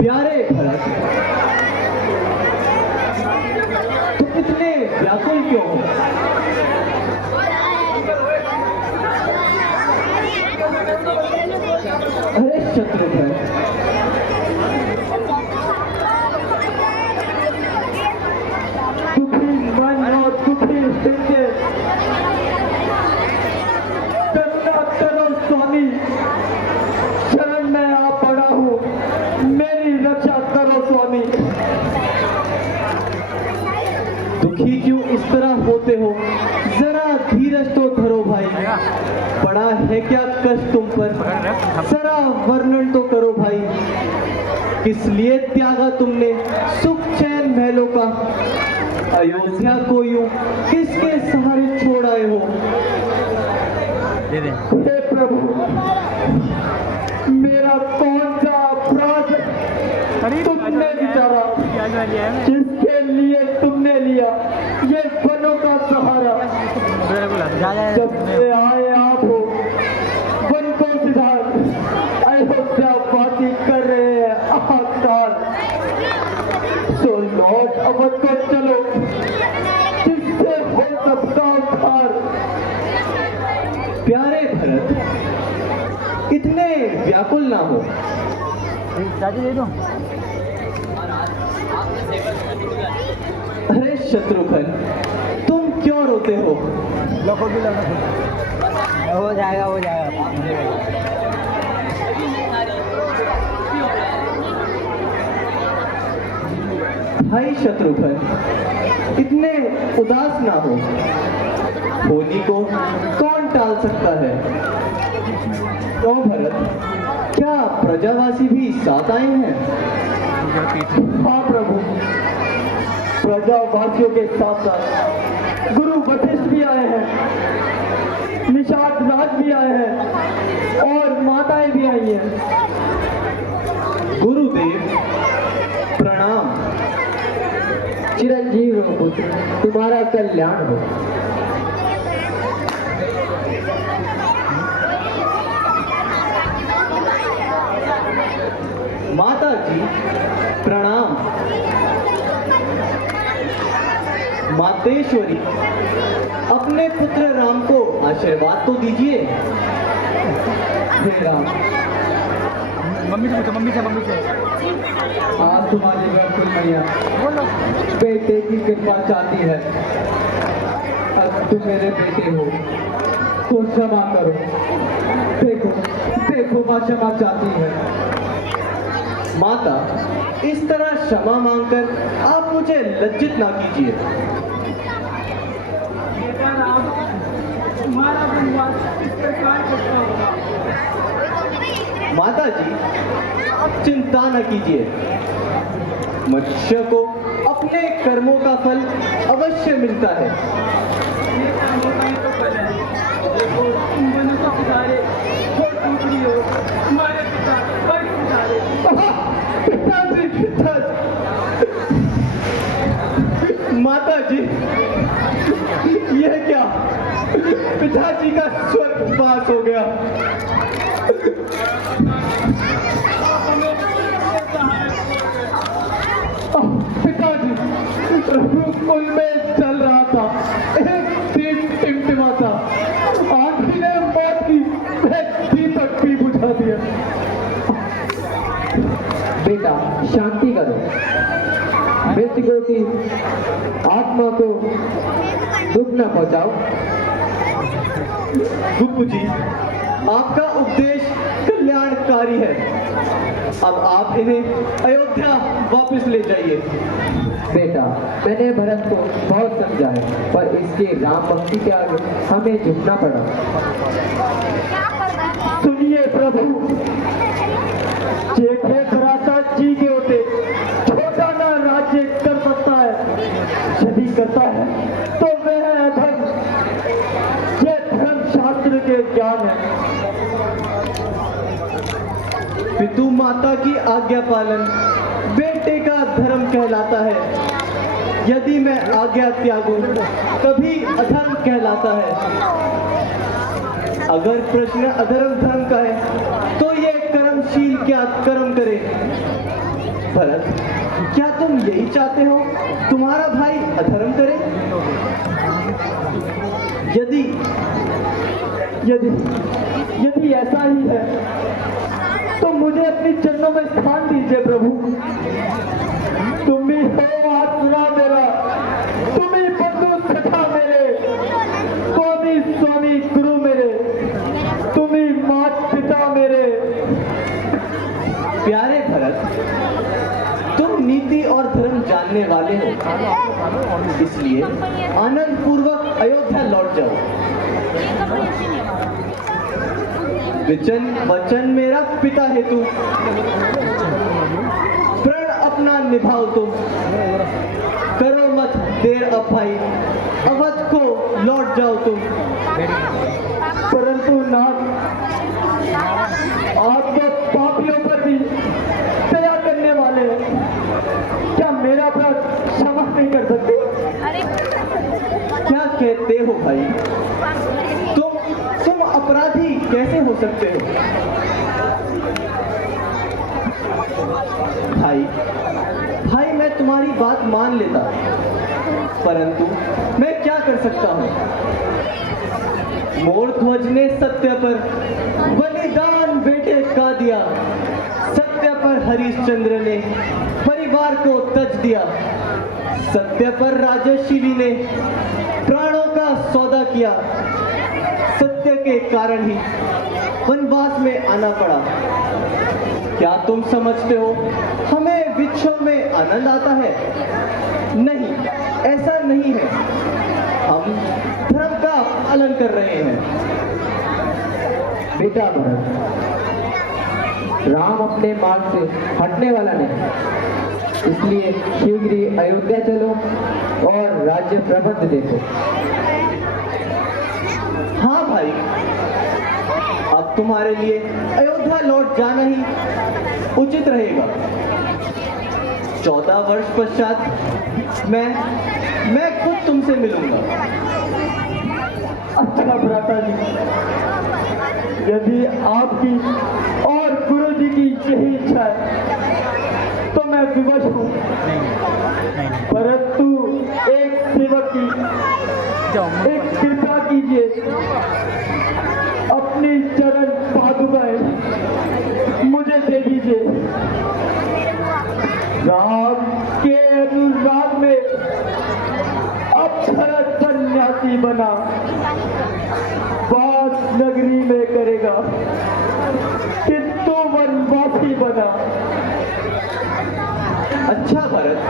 प्यारे भरत, तुम इतने व्याकुल क्यों हो? अरे शत्रुघ्न, दुखी मन और दुखी हृदय, करुणा करो स्वामी, शरण में आ पड़ा हूँ, मेरी रक्षा करो स्वामी। दुखी क्यों इस तरह होते हो? जरा धीरज तो धरो भाई, बड़ा है क्या कष्ट तुम पर, जरा वर्णन तो करो भाई। किस लिए त्यागा तुमने सुख चैन महलों का, अयोध्या को यूं किसके सहारे छोड़ आए हो? हे प्रभु, मेरा कौन सा अपराध तुमने विचारा, जिसके लिए तुमने लिया ये वनों का सहारा? जब से आए आप हो वन को सिधार, अयोध्या वासी कर रहे हैं हाहाकार, तो लौट अवध को चलो, जिससे हो सबका उद्धार। प्यारे भरत, इतने व्याकुल ना हो। अरे शत्रुघ्न, तुम क्यों रोते हो? हो जाएगा हो जाएगा। भाई शत्रुघ्न, इतने उदास ना हो, होली को कौन टाल सकता है? क्यों भरत, क्या प्रजावासी भी साथ आए हैं? हाँ प्रभु, प्रजावासियों के साथ साथ गुरु वशिष्ठ भी आए हैं, निषाद राज भी आए हैं, और माताएं भी आई हैं। गुरुदेव प्रणाम। चिरंजीव हो पुत्र, तुम्हारा कल्याण हो। माता जी प्रणाम। मातेश्वरी, अपने पुत्र राम को आशीर्वाद तो दीजिए। हे राम, मम्मी से आज तुम्हारी व्याकुल मैया बेटे की कृपा चाहती है। अब तुम मेरे बेटे हो तो क्षमा करो। देखो देखो माँ क्षमा चाहती है। माता, इस तरह क्षमा मांगकर आप मुझे लज्जित ना कीजिए। तुम्हारा वनवास इस प्रकार कटना होगा। माता जी, चिंता न कीजिए। मनुष्य को अपने कर्मों का फल अवश्य मिलता है। देखो मनुष्य सितारे छोट टुकड़ी हो, हमारे पिता बड़े सितारे। पिताजी, पिताजी, माता जी, यह क्या? पिताजी का स्वर्गवास हो गया। पिताजी, रघुकुल में चल रहा था, एक दीप टिमटिमाता, आंधी ने मौत की दीपक भी बुझा दिया। बेटा शांति करो, मृतकों की आत्मा को दुख न पहुंचाओ। गुप्पू जी, आपका उपदेश कल्याणकारी है। अब आप इन्हें अयोध्या वापस ले जाइए। बेटा मैंने भरत को बहुत समझाया, पर इसके राम भक्ति के आगे हमें झुकना पड़ा। सुनिए प्रभु, जेठे धरासात जी के होते छोटा ना राज्य कर सकता है, यदि करता है तो वह है धर्म। ये धर्म शास्त्र के ज्ञान है। पितु माता की आज्ञा पालन बेटे का धर्म कहलाता है। यदि मैं आज्ञा त्यागूं तभी अधर्म कहलाता है। अगर प्रश्न अधर्म धर्म का है तो ये कर्मशील क्या कर्म करे? भरत, क्या तुम यही चाहते हो तुम्हारा भाई अधर्म करे? यदि यदि यदि ऐसा ही है तो मुझे अपनी चरणों में स्थान दीजिए प्रभु। तुम ही हो आसरा मेरा, तुम ही बंधु सखा मेरे, स्वामी स्वामी गुरु मेरे, तुम ही माता पिता मेरे। प्यारे भरत, तुम नीति और धर्म जानने वाले हो, इसलिए आनंद पूर्वक अयोध्या लौट जाओ। वचन मेरा पिता हेतु, प्रण अपना निभाओ तुम। करो मत देर अब भाई, अवध को लौट जाओ तुम। परंतु नाथ, आप तो पापियों पर भी दया करने वाले हैं, क्या मेरा अपराध क्षमा नहीं कर सकते? क्या कहते हो भाई? तुम अपराधी कैसे हो सकते हो? भाई मैं तुम्हारी बात मान लेता, परंतु मैं क्या कर सकता हूँ? मोर ध्वज ने सत्य पर बलिदान बेटे का दिया, सत्य पर हरिश्चंद्र ने परिवार को तज दिया, सत्य पर राजशीली ने प्राणों का सौदा किया, सत्य के कारण ही वनवास में आना पड़ा। क्या तुम समझते हो हमें विक्षोभ में आनंद आता है? नहीं, ऐसा नहीं है। हम धर्म का पालन कर रहे हैं। बेटा भरत, राम अपने मार्ग से हटने वाला नहीं, इसलिए शीघ्र ही अयोध्या चलो और राज्य प्रबंध देखो। हाँ भाई, अब तुम्हारे लिए अयोध्या लौट जाना ही उचित रहेगा। 14 वर्ष पश्चात मैं खुद तुमसे मिलूंगा। अच्छा भ्राता जी, यदि आपकी और गुरु जी की यही इच्छा है तो मैं विवश हूँ, परंतु एक सेवक की एक कृपा कीजिए, अपनी चरण पादुकाएं मुझे दे दीजिए। राम के अनुराग में अब भरत सन्यासी बना, बात नगरी में करेगा, किंतु वनवासी बना। अच्छा भरत,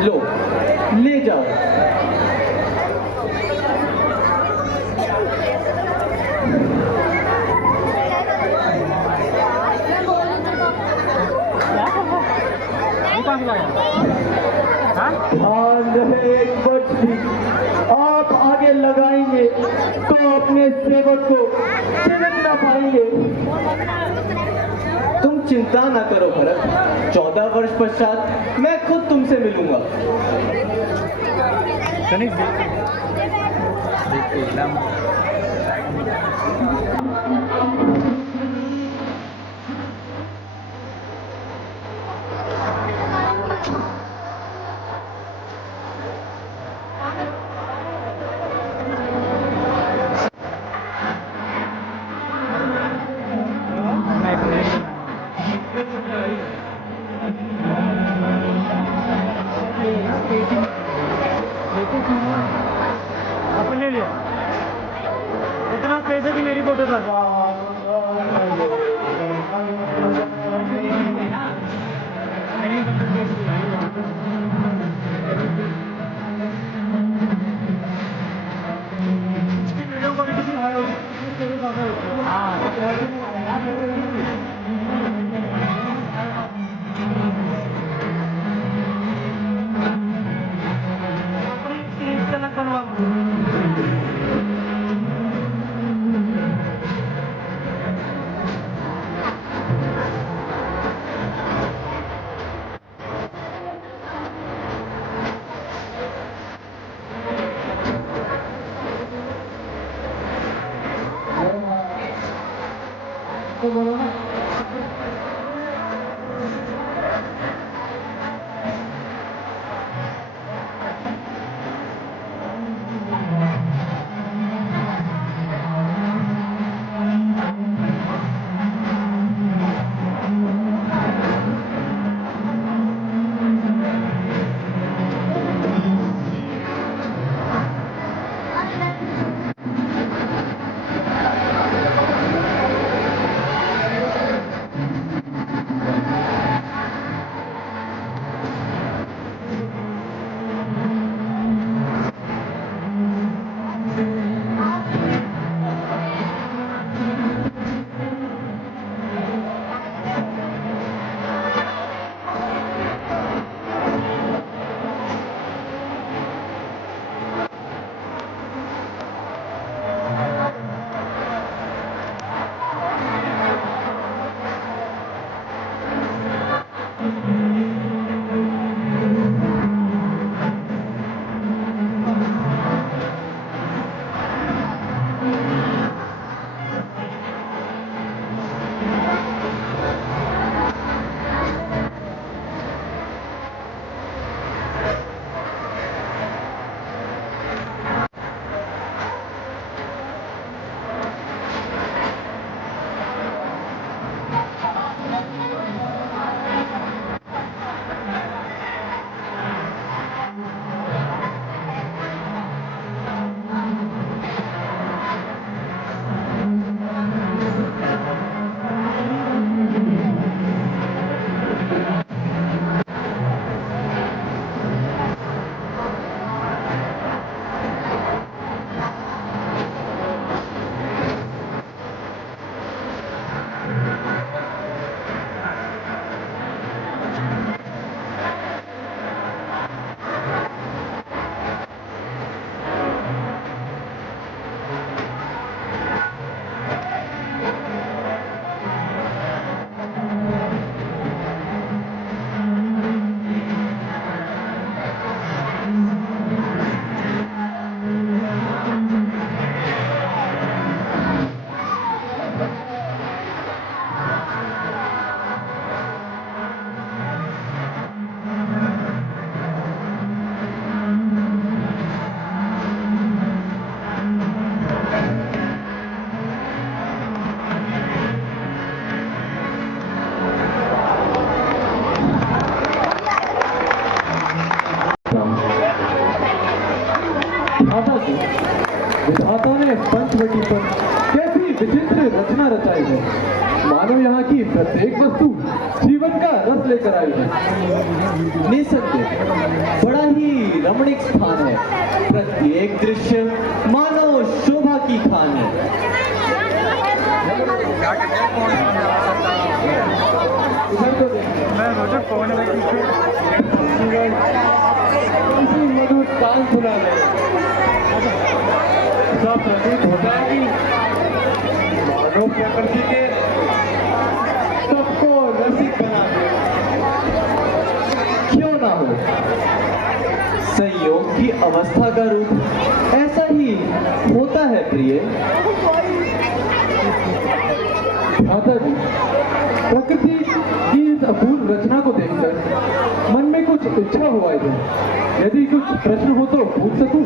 लो ले जाओ। बुद्धि आप आगे लगाएंगे तो अपने सेवक को छिड़क ना पाएंगे। तुम चिंता ना करो भरत, 14 वर्ष पश्चात मैं खुद तुमसे मिलूंगा। अपने लिए इतना पैसे की मेरी फोटो था। विधाता ने पंचवटी पर कैसी विचित्र रचना रचाई है। मानो यहाँ की प्रत्येक वस्तु जीवन का रस लेकर आई है। निसंदेह बड़ा ही रमणीक स्थान है, प्रत्येक दृश्य मानो शोभा की खान है। मैं रोज फोन इसी मधुर तान सुना दे। ऐसा प्रतीत होता है कि मानव प्रकृति के सबको रसिक बना दे। क्यों ना हो, संयोग की अवस्था का रूप ऐसा ही होता है प्रिय। माता जी, प्रकृति की इस अपूर्व रचना को देखकर मन में कुछ इच्छा हुआ है। यदि कुछ प्रश्न हो तो पूछ सकूं?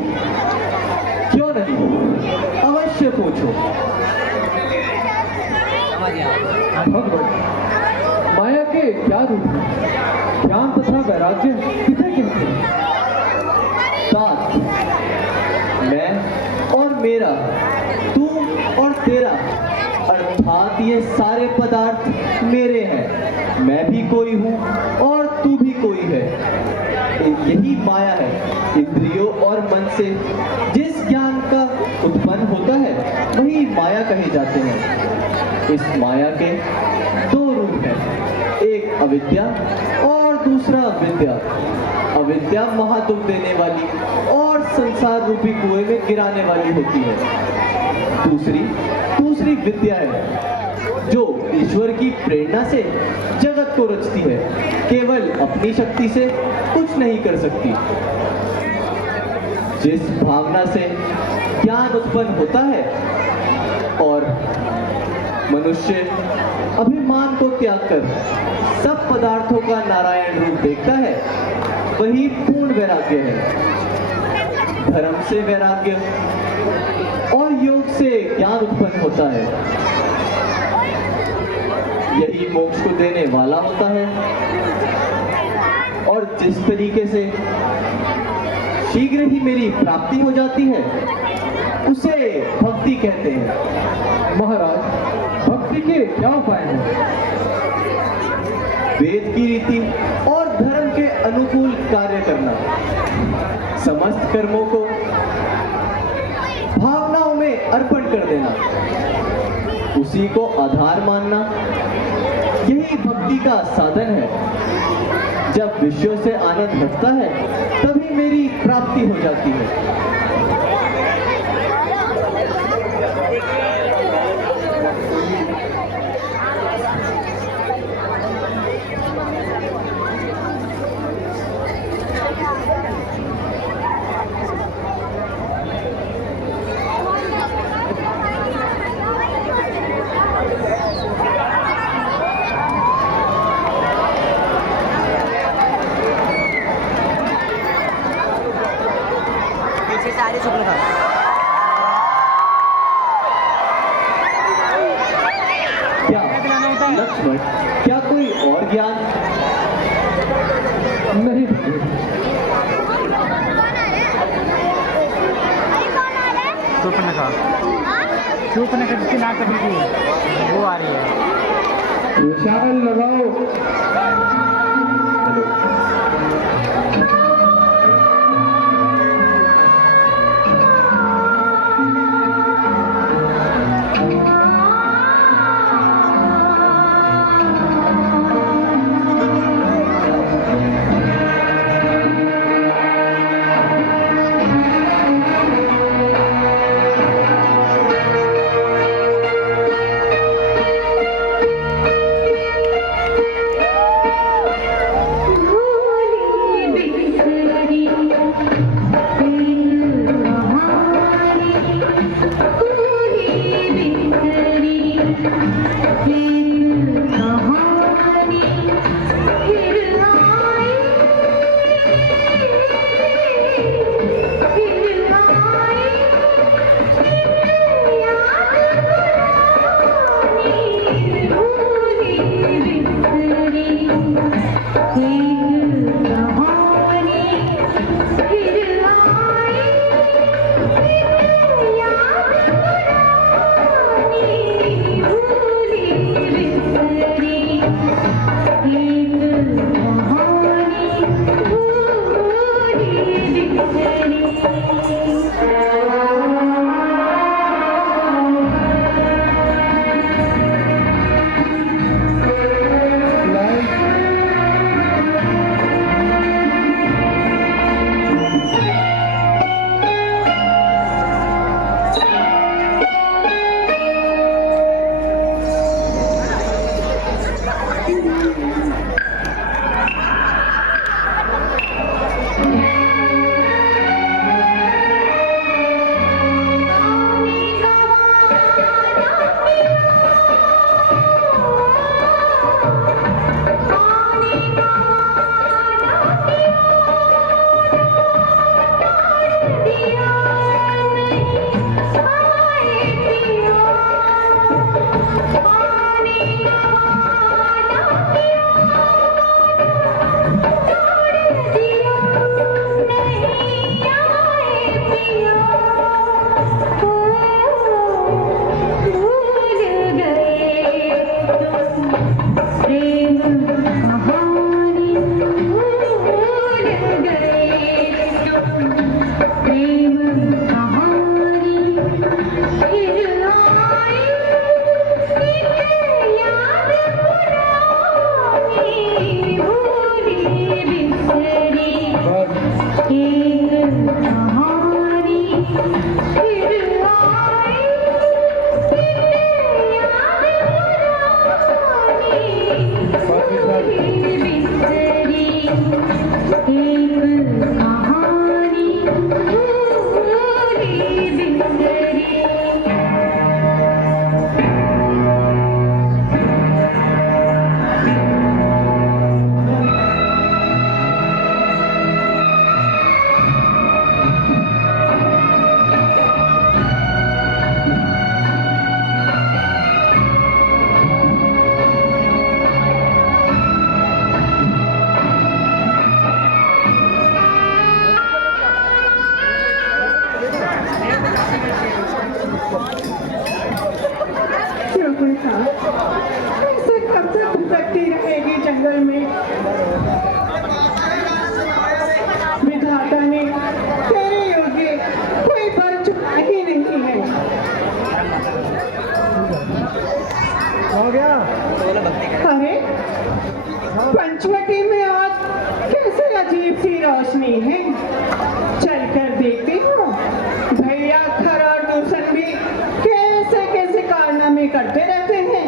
क्यों नहीं, अवश्य पूछो। भगवान, माया के क्या रूप हैं? ज्ञान तथा वैराग्य किसे कहते हैं? तात, मैं और मेरा, तू और तेरा, अर्थात ये सारे पदार्थ मेरे हैं। मैं भी कोई हूँ और तू भी कोई है। यही माया है। इंद्रियों और मन से जिस ज्ञान का उत्पन्न होता है वही माया कहे जाते हैं। इस माया के दो रूप हैं, एक अविद्या और दूसरा विद्या। अविद्या महादुख देने वाली और संसार रूपी कुएं में गिराने वाली होती है। दूसरी विद्या है जो ईश्वर की प्रेरणा से जगत को रचती है, केवल अपनी शक्ति से कुछ नहीं कर सकती। जिस भावना से ज्ञान उत्पन्न होता है और मनुष्य अभिमान को त्याग कर सब पदार्थों का नारायण रूप देखता है, वही पूर्ण वैराग्य है। धर्म से वैराग्य और योग से ज्ञान उत्पन्न होता है। यही मोक्ष को देने वाला होता है। और जिस तरीके से शीघ्र ही मेरी प्राप्ति हो जाती है उसे भक्ति कहते हैं। महाराज, भक्ति के क्या उपाय हैं? वेद की रीति और धर्म के अनुकूल कार्य करना, समस्त कर्मों को भावनाओं में अर्पण कर देना, उसी को आधार मानना, यही भक्ति का साधन है। जब विषयों से आनंद हटता है तभी मेरी प्राप्ति हो जाती है। लक्ष्मण, क्या कोई और ज्ञान? नहीं, सूपने का जिसकी नाक कटी थी वो आ रही है। विशाल लगाओ। शोभा, ऐसे कब तक भटकती रहेगी जंगल में? विधाता ने तेरे योग्य कोई वर चुना ही नहीं है। हो गया। अरे पंचवटी में आज कैसे अजीब सी रोशनी है। चलकर देखती हूँ भैया खर और दूषण भी कैसे कैसे कारनामे करते रहते हैं।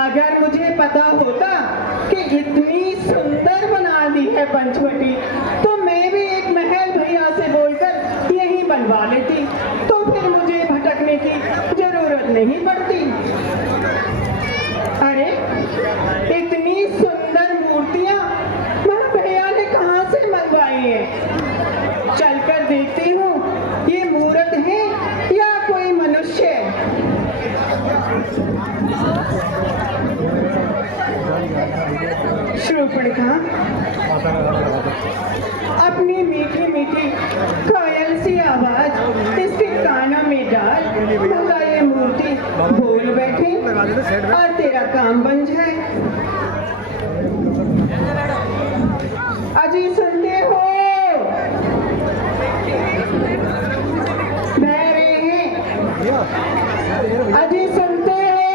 अगर मुझे पता होता कि इतनी सुंदर बना दी है पंचवटी, तो मैं भी एक महल भैया से बोलकर यहीं बनवा लेती, तो फिर मुझे भटकने की जरूरत नहीं पड़ती। अरे इतनी सुंदर मूर्तियां वहाँ भैया ने कहाँ से मंगवाई है? चलकर देखती हूँ ये मूर्त है या कोई मनुष्य। शूर्पणखा अपनी मीठी मीठी कोयल सी आवाज इसके कानों में डाल, भला ये मूर्ति बोल बैठे और तेरा काम बन जाए। अजी सुनते हो? बह रहे हैं? अजी सुनते हो?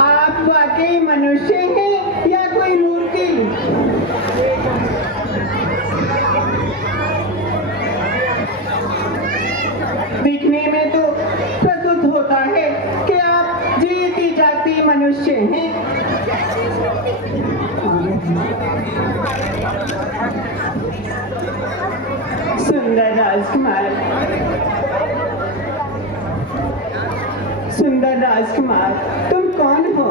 आप वाकई मनुष्य हैं या कोई मूर्ति? दिखने में तो प्रस्तुत होता है कि आप जीती जागती मनुष्य हैं। सुंदर राजकुमार, सुंदर राजकुमार, तुम कौन हो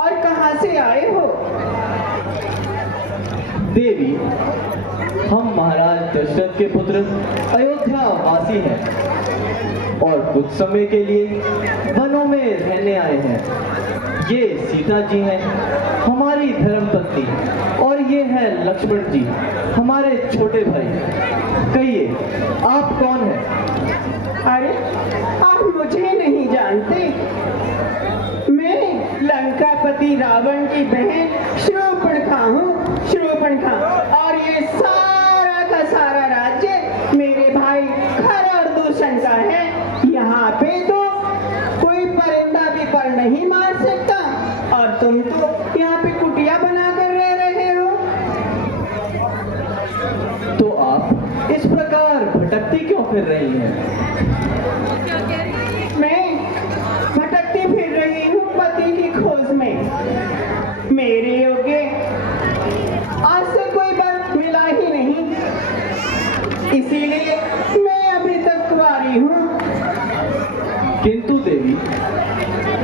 और कहाँ से आए हो? देवी, हम महाराज दशरथ के पुत्र अयोध्या वासी हैं और कुछ समय के लिए वनों में रहने आए हैं। ये सीता जी हैं हमारी धर्मपत्नी और ये है लक्ष्मण जी हमारे छोटे भाई। कहिए आप कौन हैं? अरे आप मुझे नहीं जानते? मैं लंकापति रावण की बहन शूर्पणखा हूँ, शूर्पणखा। और ये सारा का सारा राज्य मेरे भाई खर और दूषण का है। यहाँ पे तो कोई परिंदा भी पर नहीं मार सकता और तुम तो यहाँ पे कुटिया बनाकर रह रहे हो। तो आप इस प्रकार भटकती क्यों फिर रही हैं? मैं भटकती फिर रही हूँ पति की खोज में। मेरे योग्य आज से कोई वर मिला ही नहीं, इसीलिए मैं अभी तक कुंवारी हूँ। किंतु देवी,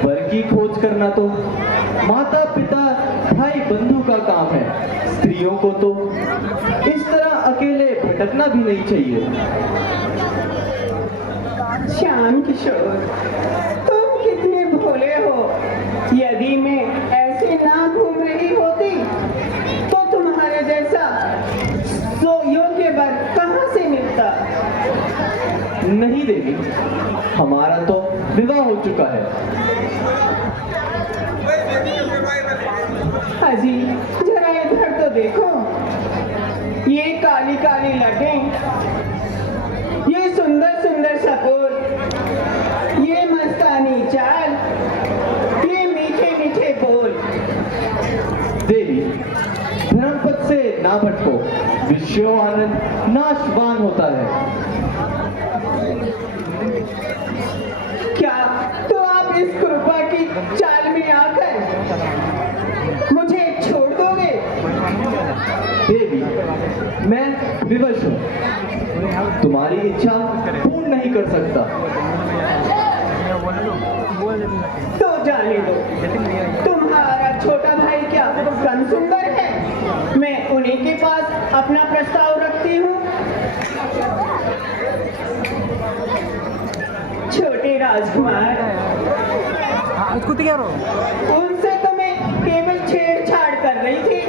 वर की खोज करना तो माता पिता भाई बंधु का काम है। स्त्रियों को तो इस तरह अकेले भटकना भी नहीं चाहिए। श्याम किशोर, तुम कितने भोले हो। यदि मैं ऐसे ना घूम रही होती तो तुम्हारे जैसा तो योग्य वर कहाँ से मिलता? नहीं देवी, हमारा तो विवाह हो चुका है। हाजी जरा इधर तो देखो, ये काली काली लटें, ये सुंदर सुंदर सपोर, ये मस्तानी चाल, ये मीठे मीठे बोल। देवी, धर्मपथ से ना भटको, विषयों आनंद नाशवान होता है। क्या तो आप इस कृपा की चाल में आकर मुझे छोड़ दोगे? देवी, मैं विवश हूँ, तुम्हारी इच्छा पूर्ण नहीं कर सकता। तो जाने दो, तुम्हारा छोटा भाई क्या कम सुंदर है? मैं उन्हीं के पास अपना प्रस्ताव रखती हूँ। छोटे राजकुमार, उनसे तो मैं केवल छेड़छाड़ कर रही थी।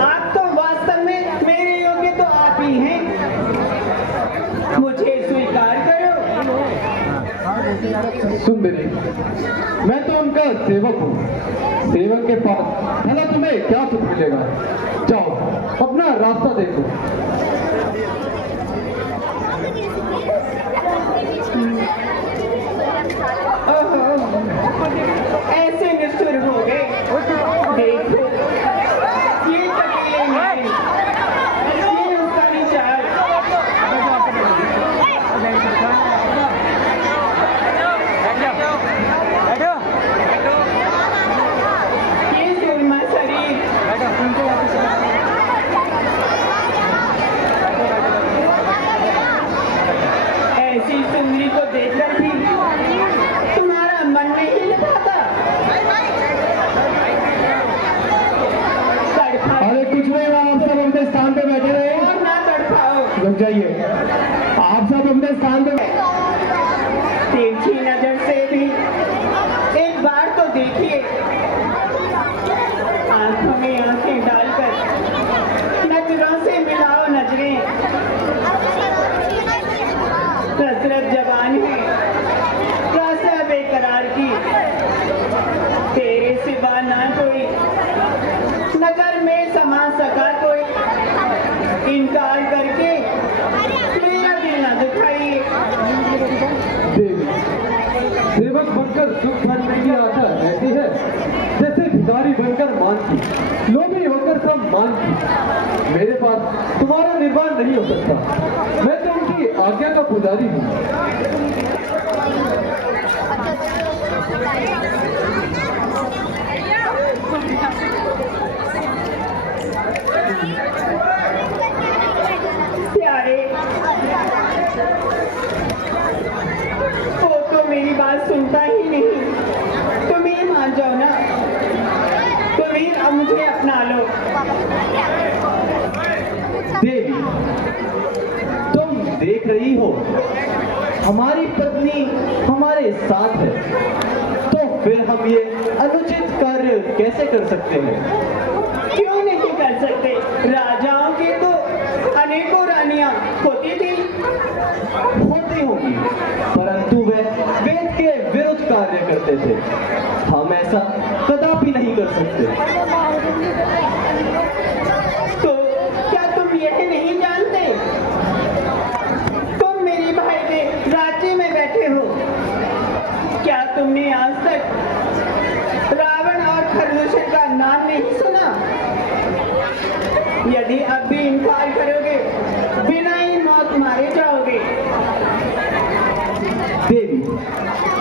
आप तो वास्तव में मेरे योग्य तो आप सुंदरी, मैं तो उनका सेवक हूँ। सेवक के पास भला तुम्हें क्या सुख मिलेगा? जाओ अपना रास्ता देखो। ऐसे निष्ठुर हो गए। देखो ये तकीले नहीं, ये उसका विचार। ये सुरमा शरीर, ऐसी सुंदरी को देखकर भी तुम्हारा मन नहीं लगाता। अरे कुछ नहीं, आप सब अपने स्थान पे बैठे रहे। और ना तड़पाओ। रुक जाइए, आप सब अपने स्थान पे तिरछी नजर से भी एक बार तो देखिए। आंखों में आंखें डालकर नजरों से मिलाओ नजरें। कसरत जबान है रास्ता बेकरार की, तेरे सिवा ना कोई नजर में समा सका कोई। इनकार करके मेरा दिल ना दुखाइए। देवी, सेवक बनकर सुख भरने की आशा रहती है, जैसे भिखारी बनकर मान की, लोभी होकर सब मान की। मेरे पास तुम्हारा निर्वाह नहीं हो सकता। मैं तो उनकी आज्ञा का पुजारी हूँ। प्यारे, वो तो मेरी बात सुनता ही नहीं। तुम ही मान जाओ ना, तुम ही अब मुझे अपना लो। देवी, तुम देख रही हो हमारी पत्नी हमारे साथ है, तो फिर हम ये अनुचित कार्य कैसे कर सकते हैं? क्यों नहीं कर सकते? राजाओं की तो अनेकों रानियां होती थी। होती होगी, परंतु वे वेद के विरुद्ध कार्य करते थे। हम ऐसा कदापि नहीं कर सकते। तो क्या तुम यह नहीं जानते? तुम मेरी भाई के राज्य में बैठे हो। क्या तुमने आज तक रावण और खरदूषण का नाम नहीं सुना? यदि अब भी इनकार करोगे, बिना ही मौत मारे जाओगे। देवी,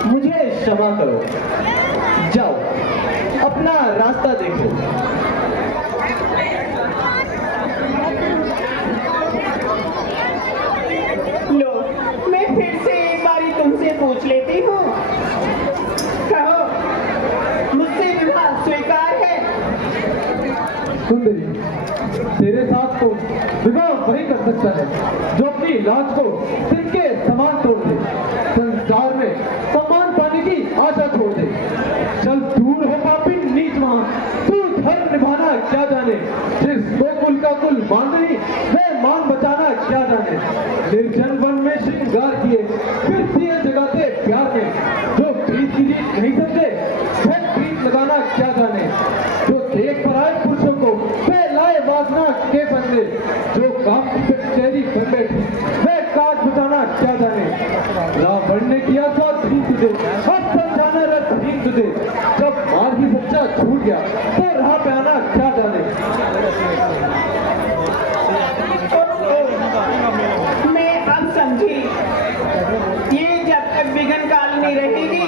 मुझे क्षमा करो। जाओ अपना रास्ता देखो। लो, मैं फिर से एक बारी तुमसे पूछ लेती हूँ। कहो, मुझसे विवाह स्वीकार है? सुंदरी, तेरे साथ तो विवाह वही कर सकता है जो अपनी लाज को सिर के समान तोड़ दे, संसार में सम्मान पाने की आशा छोड़ दे। चल दूर हो पापी नीच महान, तू धर्म निभाना क्या जाने, जिस गोकुल का कुल मांगनी वह मान बचाना क्या जाने। निर्जन वन में श्रृंगार किए फिर दिए जगाते प्यार में, जो प्रीत की रीत नहीं समझे वह प्रीत लगाना क्या जाने। जो देख पर आए पुरुषों को वे लाए वासना के बंदे, जो काम की कचहरी बन बैठी वह काज बचाना क्या जाने। रावण ने किया था धीन तुझे, अब समझाना रसहीन तुझे। जब मार ही सच्चा छूट गया तो राह पे आना क्या जाने। मैं अब समझी, ये जब तक विघ्न कालिनी रहेगी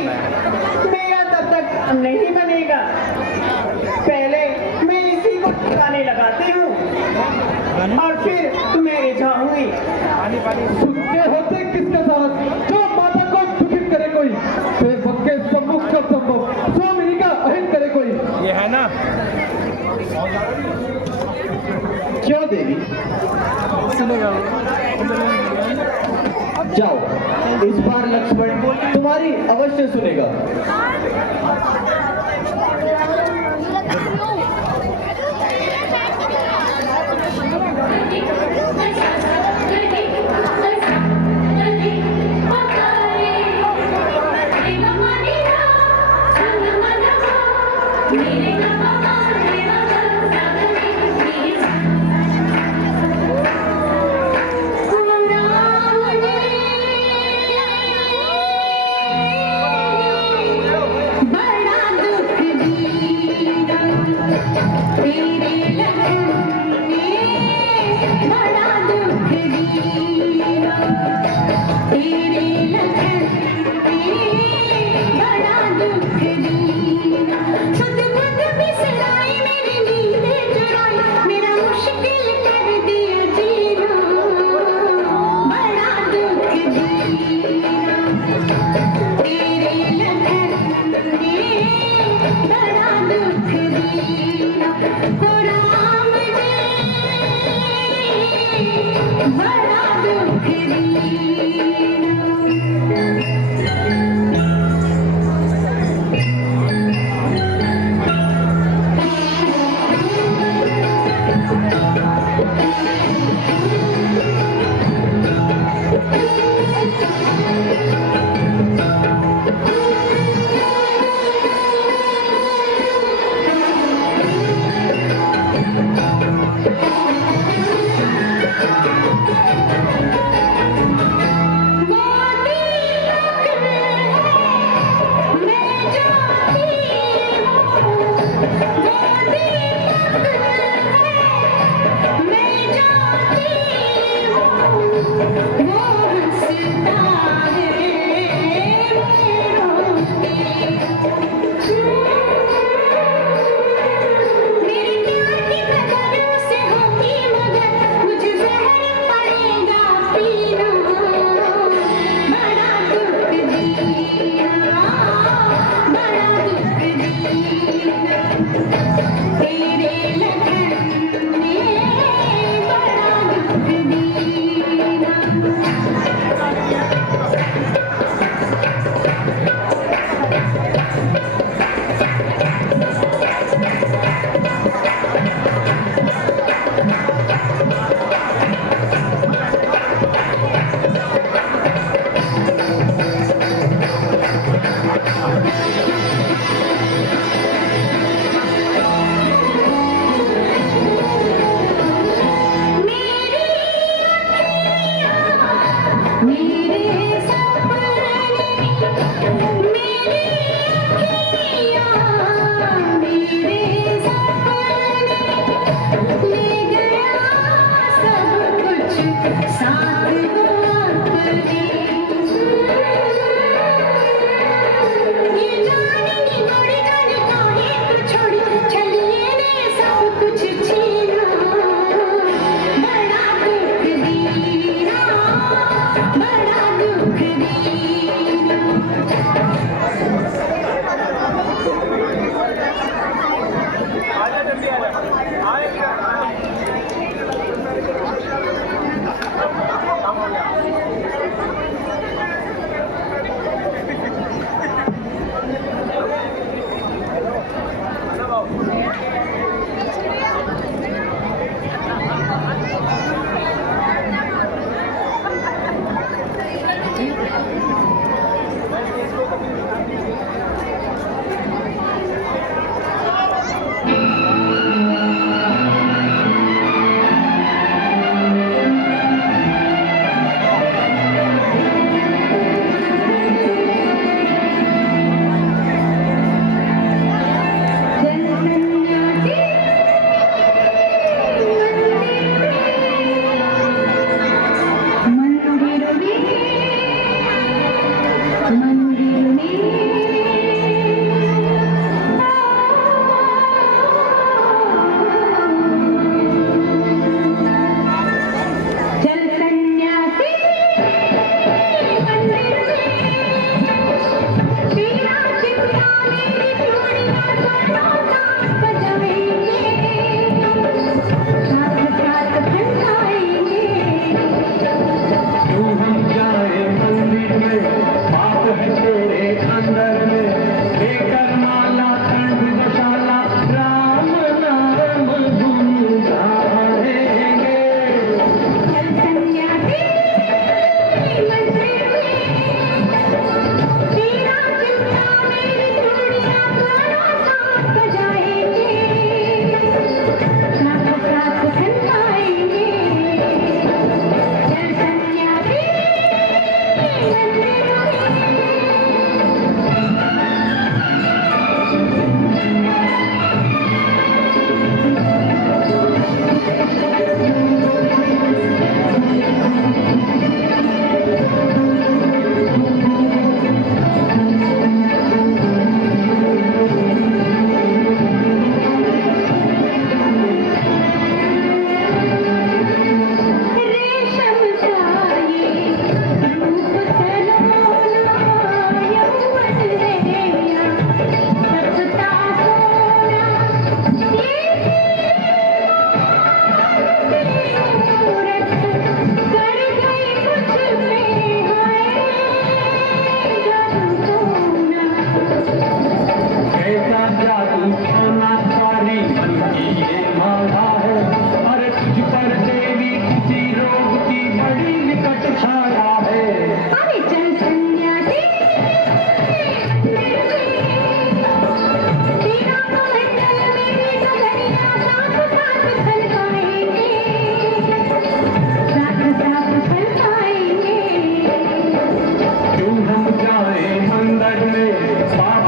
मेरा तब तक नहीं बनेगा। पहले मैं इसी को ठिकाने लगाती हूँ और फिर तुम्हें रिझाऊंगी। सुनते होते किसके साथ जो माता को दुखित करे कोई, सेवक के सम्मुख सब संभव स्वामिनी का अहित करे कोई। ये है ना? क्यों देवी? जाओ, इस बार लक्ष्मण तुम्हारी अवश्य सुनेगा। Thank you. बड़ा दुख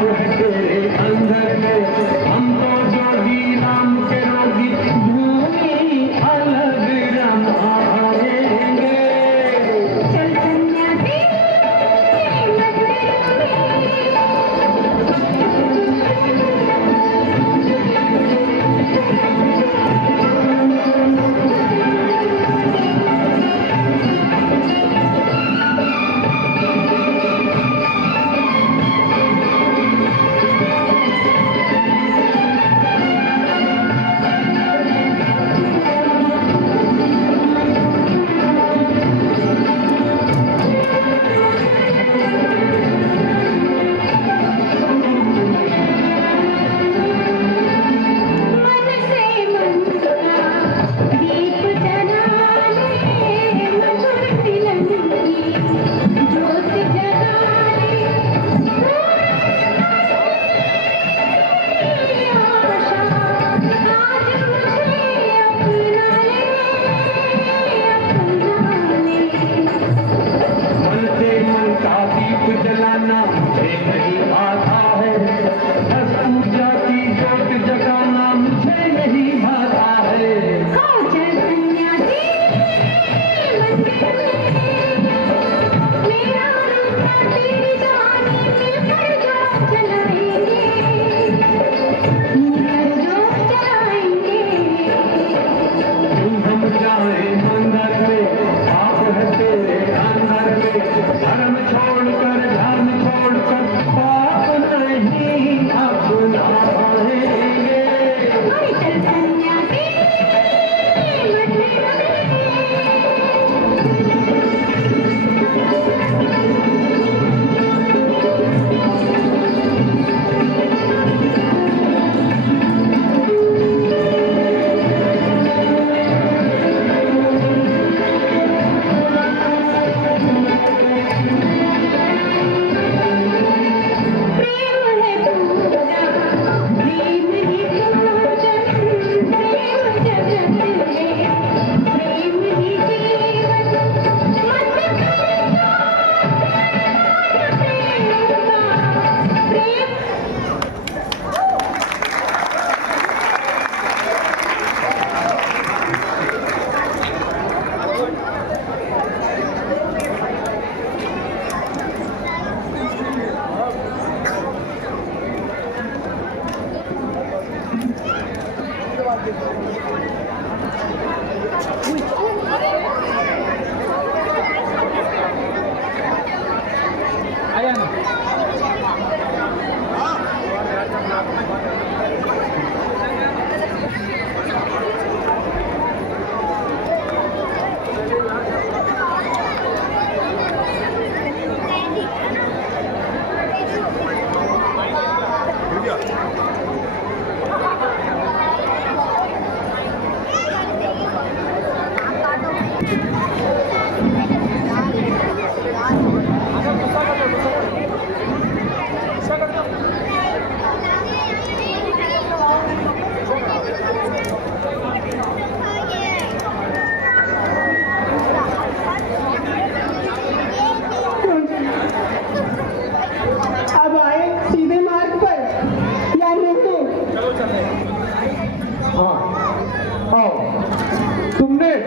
पाप है तेरे अंदर में, हमको जोगी राम के रोगी भूमि अलग रमाएंगे। चल सन्यासी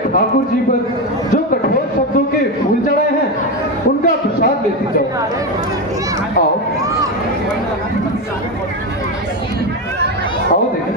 ठाकुर जी पर जो कठोर शब्दों के फूल चढ़ाए हैं उनका प्रसाद लेती जाओ। आओ आओ देखें।